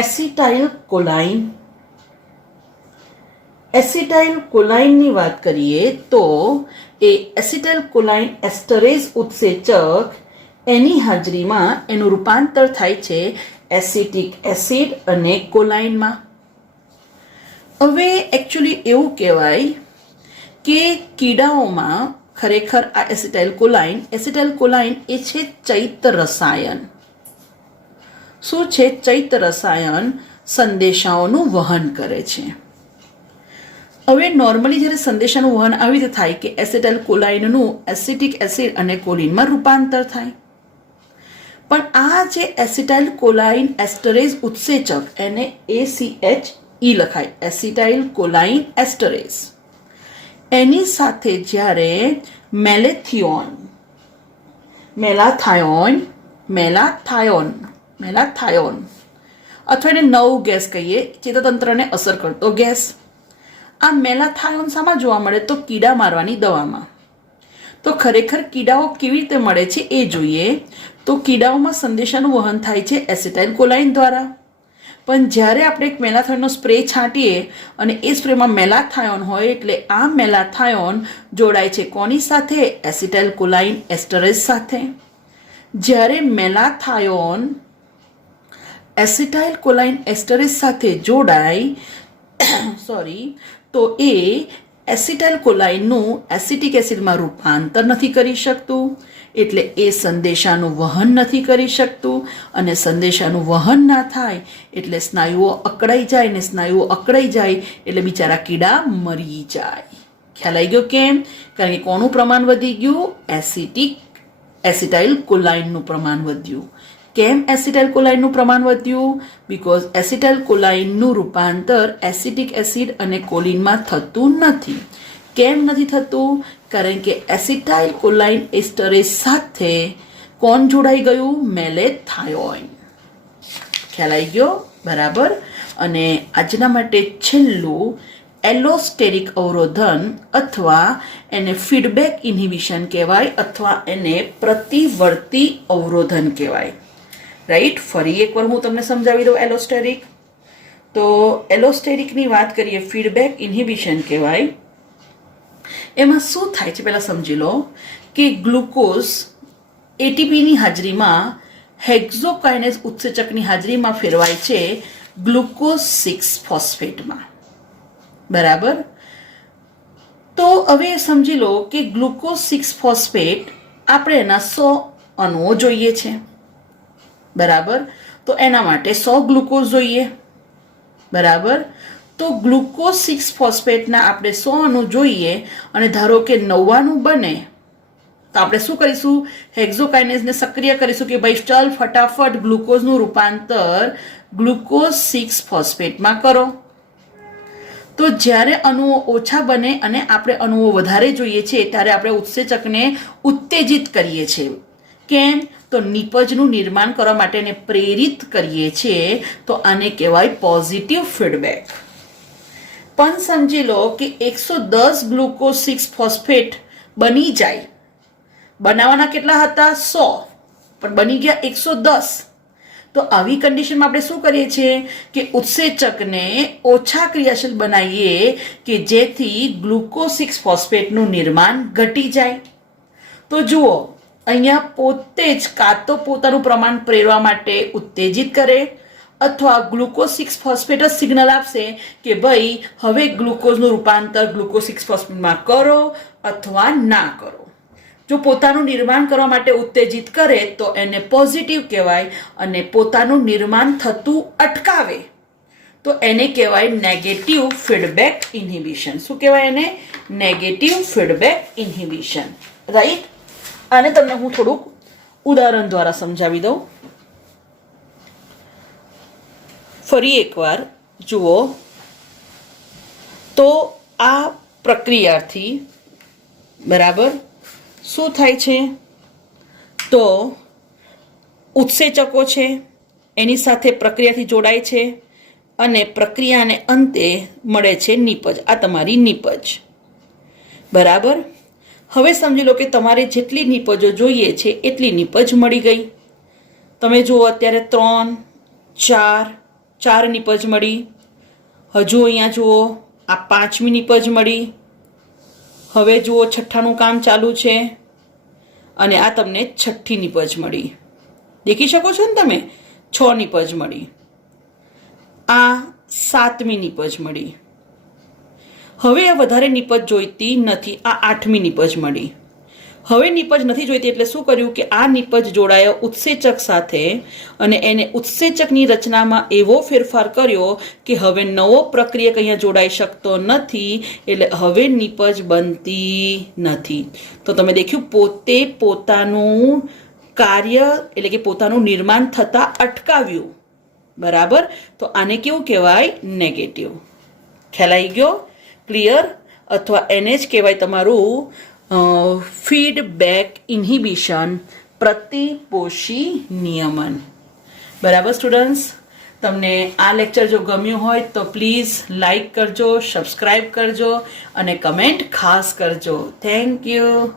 એસિટાઇલ કોલાઇન. એસિટાઇલ કોલાઇનની વાત કરીએ તો એ એસિટાઇલ કોલાઇન એસ્ટરેઝ ઉત્સેચક, એની હાજરીમાં એનું રૂપાંતર થાય છે એસિટિક એસિડ અને કોલાઇનમાં. હવે એકચ્યુઅલી એવું કહેવાય કે કીડાઓમાં ખરેખર આ એસિટાઇલ કોલાઇન એ છે ચૈત્ય રસાયણ. શું છે? ચૈત્ય રસાયણ સંદેશાઓનું વહન કરે છે. હવે નોર્મલી જ્યારે સંદેશાનું વહન આવી રીતે થાય કે એસિટાઇલ કોલાઇનનું એસિટિક એસિડ અને કોલિનમાં રૂપાંતર થાય. પણ આ જે એસિટાઇલ કોલાઇન એસ્ટરેઝ ઉત્સેચક, એને ACHE લખાય, એસિટાઇલ કોલાઇન એસ્ટરેઝ, એની સાથે જ્યારે મેલાથાયોન અથવા એને નવ ગેસ કહીએ, ચેતાતંત્રને અસર કરતો ગેસ. આ મેલાથાયોન શામાં જોવા મળે? તો કીડા મારવાની દવામાં. તો ખરેખર કીડાઓ કેવી રીતે મળે છે એ જોઈએ. તો કીડાઓમાં સંદેશાનું વહન થાય છે એસિટાઇલ કોલાઇન દ્વારા. પણ જ્યારે આપણે એક મેલાથાયોનનો સ્પ્રે છાંટીએ અને એ સ્પ્રેમાં મેલાથાયોન હોય, એટલે આ મેલાથાયોન જોડાય છે કોની સાથે? એસિટાઇલ કોલાઇન એસ્ટરેઝ સાથે. જ્યારે મેલાથાયોન એસિટાઇલ કોલાઇન એસ્ટરેઝ સાથે જોડાય તો એ એસિટાઇલ કોલાઇનનું એસિટિક એસિડમાં રૂપાંતર નથી કરી શકતું, એટલે એ સંદેશાનું વહન નથી કરી શકતું. અને સંદેશાનું વહન ના થાય એટલે સ્નાયુઓ અકળાઈ જાય, ને સ્નાયુઓ અકળાઈ જાય એટલે બિચારા કીડા મરી જાય. ખ્યાલ આવી ગયો કેમ? કારણ કે કોનું પ્રમાણ વધી ગયું? એસિટાઇલ કોલાઇનનું પ્રમાણ વધ્યું. કેમ એસિટાઇલ કોલાઇનનું પ્રમાણ વધ્યું? બીકોઝ એસિટાઇલ કોલાઇનનું રૂપાંતર એસિટિક એસિડ અને કોલિનમાં થતું નથી. કેમ નથી થતું? કારણ કે એસિટાઇલ કોલાઇન એસ્ટરેઝ સાથે કોણ જોડાઈ ગયું? મેલેથાયોન. ખ્યાલ આવી ગયો? બરાબર. અને આજના માટે છેલ્લું એલોસ્ટેરિક અવરોધન, અથવા એને ફીડબેક ઇન્હિબિશન કહેવાય, અથવા એને પ્રતિવર્તી અવરોધન કહેવાય. રાઈટ, ફરી એકવાર હું તમને સમજાવી દઉં એલોસ્ટેરિક. તો એલોસ્ટેરિકની વાત કરીએ, ફીડબેક ઇન્હિબિશન કહેવાય. એમાં શું થાય છે પહેલા સમજી લો કે ગ્લુકોઝ એટીપીની હાજરીમાં હેક્ઝોકાઇનેઝ ઉત્સેચકની હાજરીમાં ફેરવાય છે ગ્લુકોઝ 6 ફોસ્ફેટમાં. બરાબર. તો હવે સમજી લો કે ગ્લુકોઝ 6 ફોસ્ફેટ આપણે એના 100 અણુઓ જોઈએ છે. બરાબર. તો એના માટે 100 ગ્લુકોઝ જોઈએ. બરાબર. તો ગ્લુકોઝ 6 ફોસ્ફેટના આપણે 100 અણુ જોઈએ અને ધારો કે 99 બને, તો આપણે શું કરીશું? હેક્ઝોકાઇનેઝને સક્રિય કરીશું કે ભાઈ ચાલ ફટાફટ ગ્લુકોઝનું રૂપાંતર ગ્લુકોઝ 6 ફોસ્ફેટમાં કરો. તો જ્યારે અણુઓ ઓછા બને અને આપણે અણુઓ વધારે જોઈએ છે, ત્યારે આપણે ઉત્સેચકને ઉત્તેજિત કરીએ છીએ. કેમ? તો નિપજનું નિર્માણ કરવા માટે એને પ્રેરિત કરીએ છીએ. તો આને કહેવાય પોઝિટિવ ફીડબેક. પણ સમજી લો કે 110 ગ્લુકોઝ 6 ફોસ્ફેટ બની જાય. બનાવવાના કેટલા હતા? 100, પણ બની ગયા 110. તો આવી કન્ડિશનમાં આપણે શું કરીએ છીએ કે ઉત્સેચકને ઓછા ક્રિયાશીલ બનાવીએ કે જેથી ગ્લુકોઝ 6 ફોસ્ફેટનું નિર્માણ ઘટી જાય. તો જુઓ અહીંયા પોતે જ કાં તો પોતાનું પ્રમાણ પ્રેરવા માટે ઉત્તેજિત કરે અથવા ગ્લુકોઝ 6 ફોસ્ફેટ જ સિગ્નલ આપશે કે ભાઈ હવે ગ્લુકોઝનું રૂપાંતર ગ્લુકોઝ 6 ફોસ્ફેટમાં કરો અથવા ના કરો. જો પોતાનું નિર્માણ કરવા માટે ઉત્તેજિત કરે તો એને પોઝિટિવ કહેવાય અને પોતાનું નિર્માણ થતું અટકાવે તો એને કહેવાય નેગેટિવ ફીડબેક ઇન્હિબિશન. શું કહેવાય એને? Negative feedback inhibition. રાઈટ. આને તમને હું થોડુંક ઉદાહરણ દ્વારા સમજાવી દઉં. ફરી એકવાર જુઓ તો આ પ્રક્રિયાથી બરાબર શું થાય છે તો ઉત્સેચકો છે એની સાથે પ્રક્રિયાથી જોડાય છે અને પ્રક્રિયાને અંતે મળે છે નીપજ. આ તમારી નીપજ. બરાબર. હવે સમજી લો કે તમારે જેટલી નીપજો જોઈએ છે એટલી નીપજ મળી ગઈ. તમે જુઓ અત્યારે 3, 4 નીપજ મળી. હજુ અહીંયા જુઓ આ 5મી નીપજ મળી. હવે જુઓ 6ઠાનું કામ ચાલુ છે અને આ તમને 6ઠ્ઠી નીપજ મળી. દેખી શકો છો ને તમે? 6 નીપજ મળી. આ 7મી નીપજ મળી. હવે આ વધારે નીપજ જોઈતી નથી. આ 8મી નીપજ મળી. હવે નીપજ નથી જોઈતી એટલે શું કર્યું કે આ નીપજ જોડાયો ઉત્સેચક સાથે અને એને ઉત્સેચકની રચનામાં એવો ફેરફાર કર્યો કે હવે નવો પ્રક્રિયક અહીંયા જોડાઈ શકતો નથી એટલે હવે નીપજ બનતી નથી. તો તમે દેખ્યું પોતે પોતાનું કાર્ય એટલે કે પોતાનું નિર્માણ થતાં અટકાવ્યું. બરાબર. તો આને કેવું કહેવાય? નેગેટિવ. ખ્યાલ આવી ગયો? ક્લિયર? અથવા એને જ કહેવાય તમારું ફીડબેક ઇન્હિબિશન, પ્રતિપોષી નિયમન. બરાબર સ્ટુડન્ટ્સ? તમને આ લેક્ચર જો ગમ્યું હોય તો પ્લીઝ લાઈક કરજો, સબસ્ક્રાઈબ કરજો અને કમેન્ટ ખાસ કરજો. Thank you.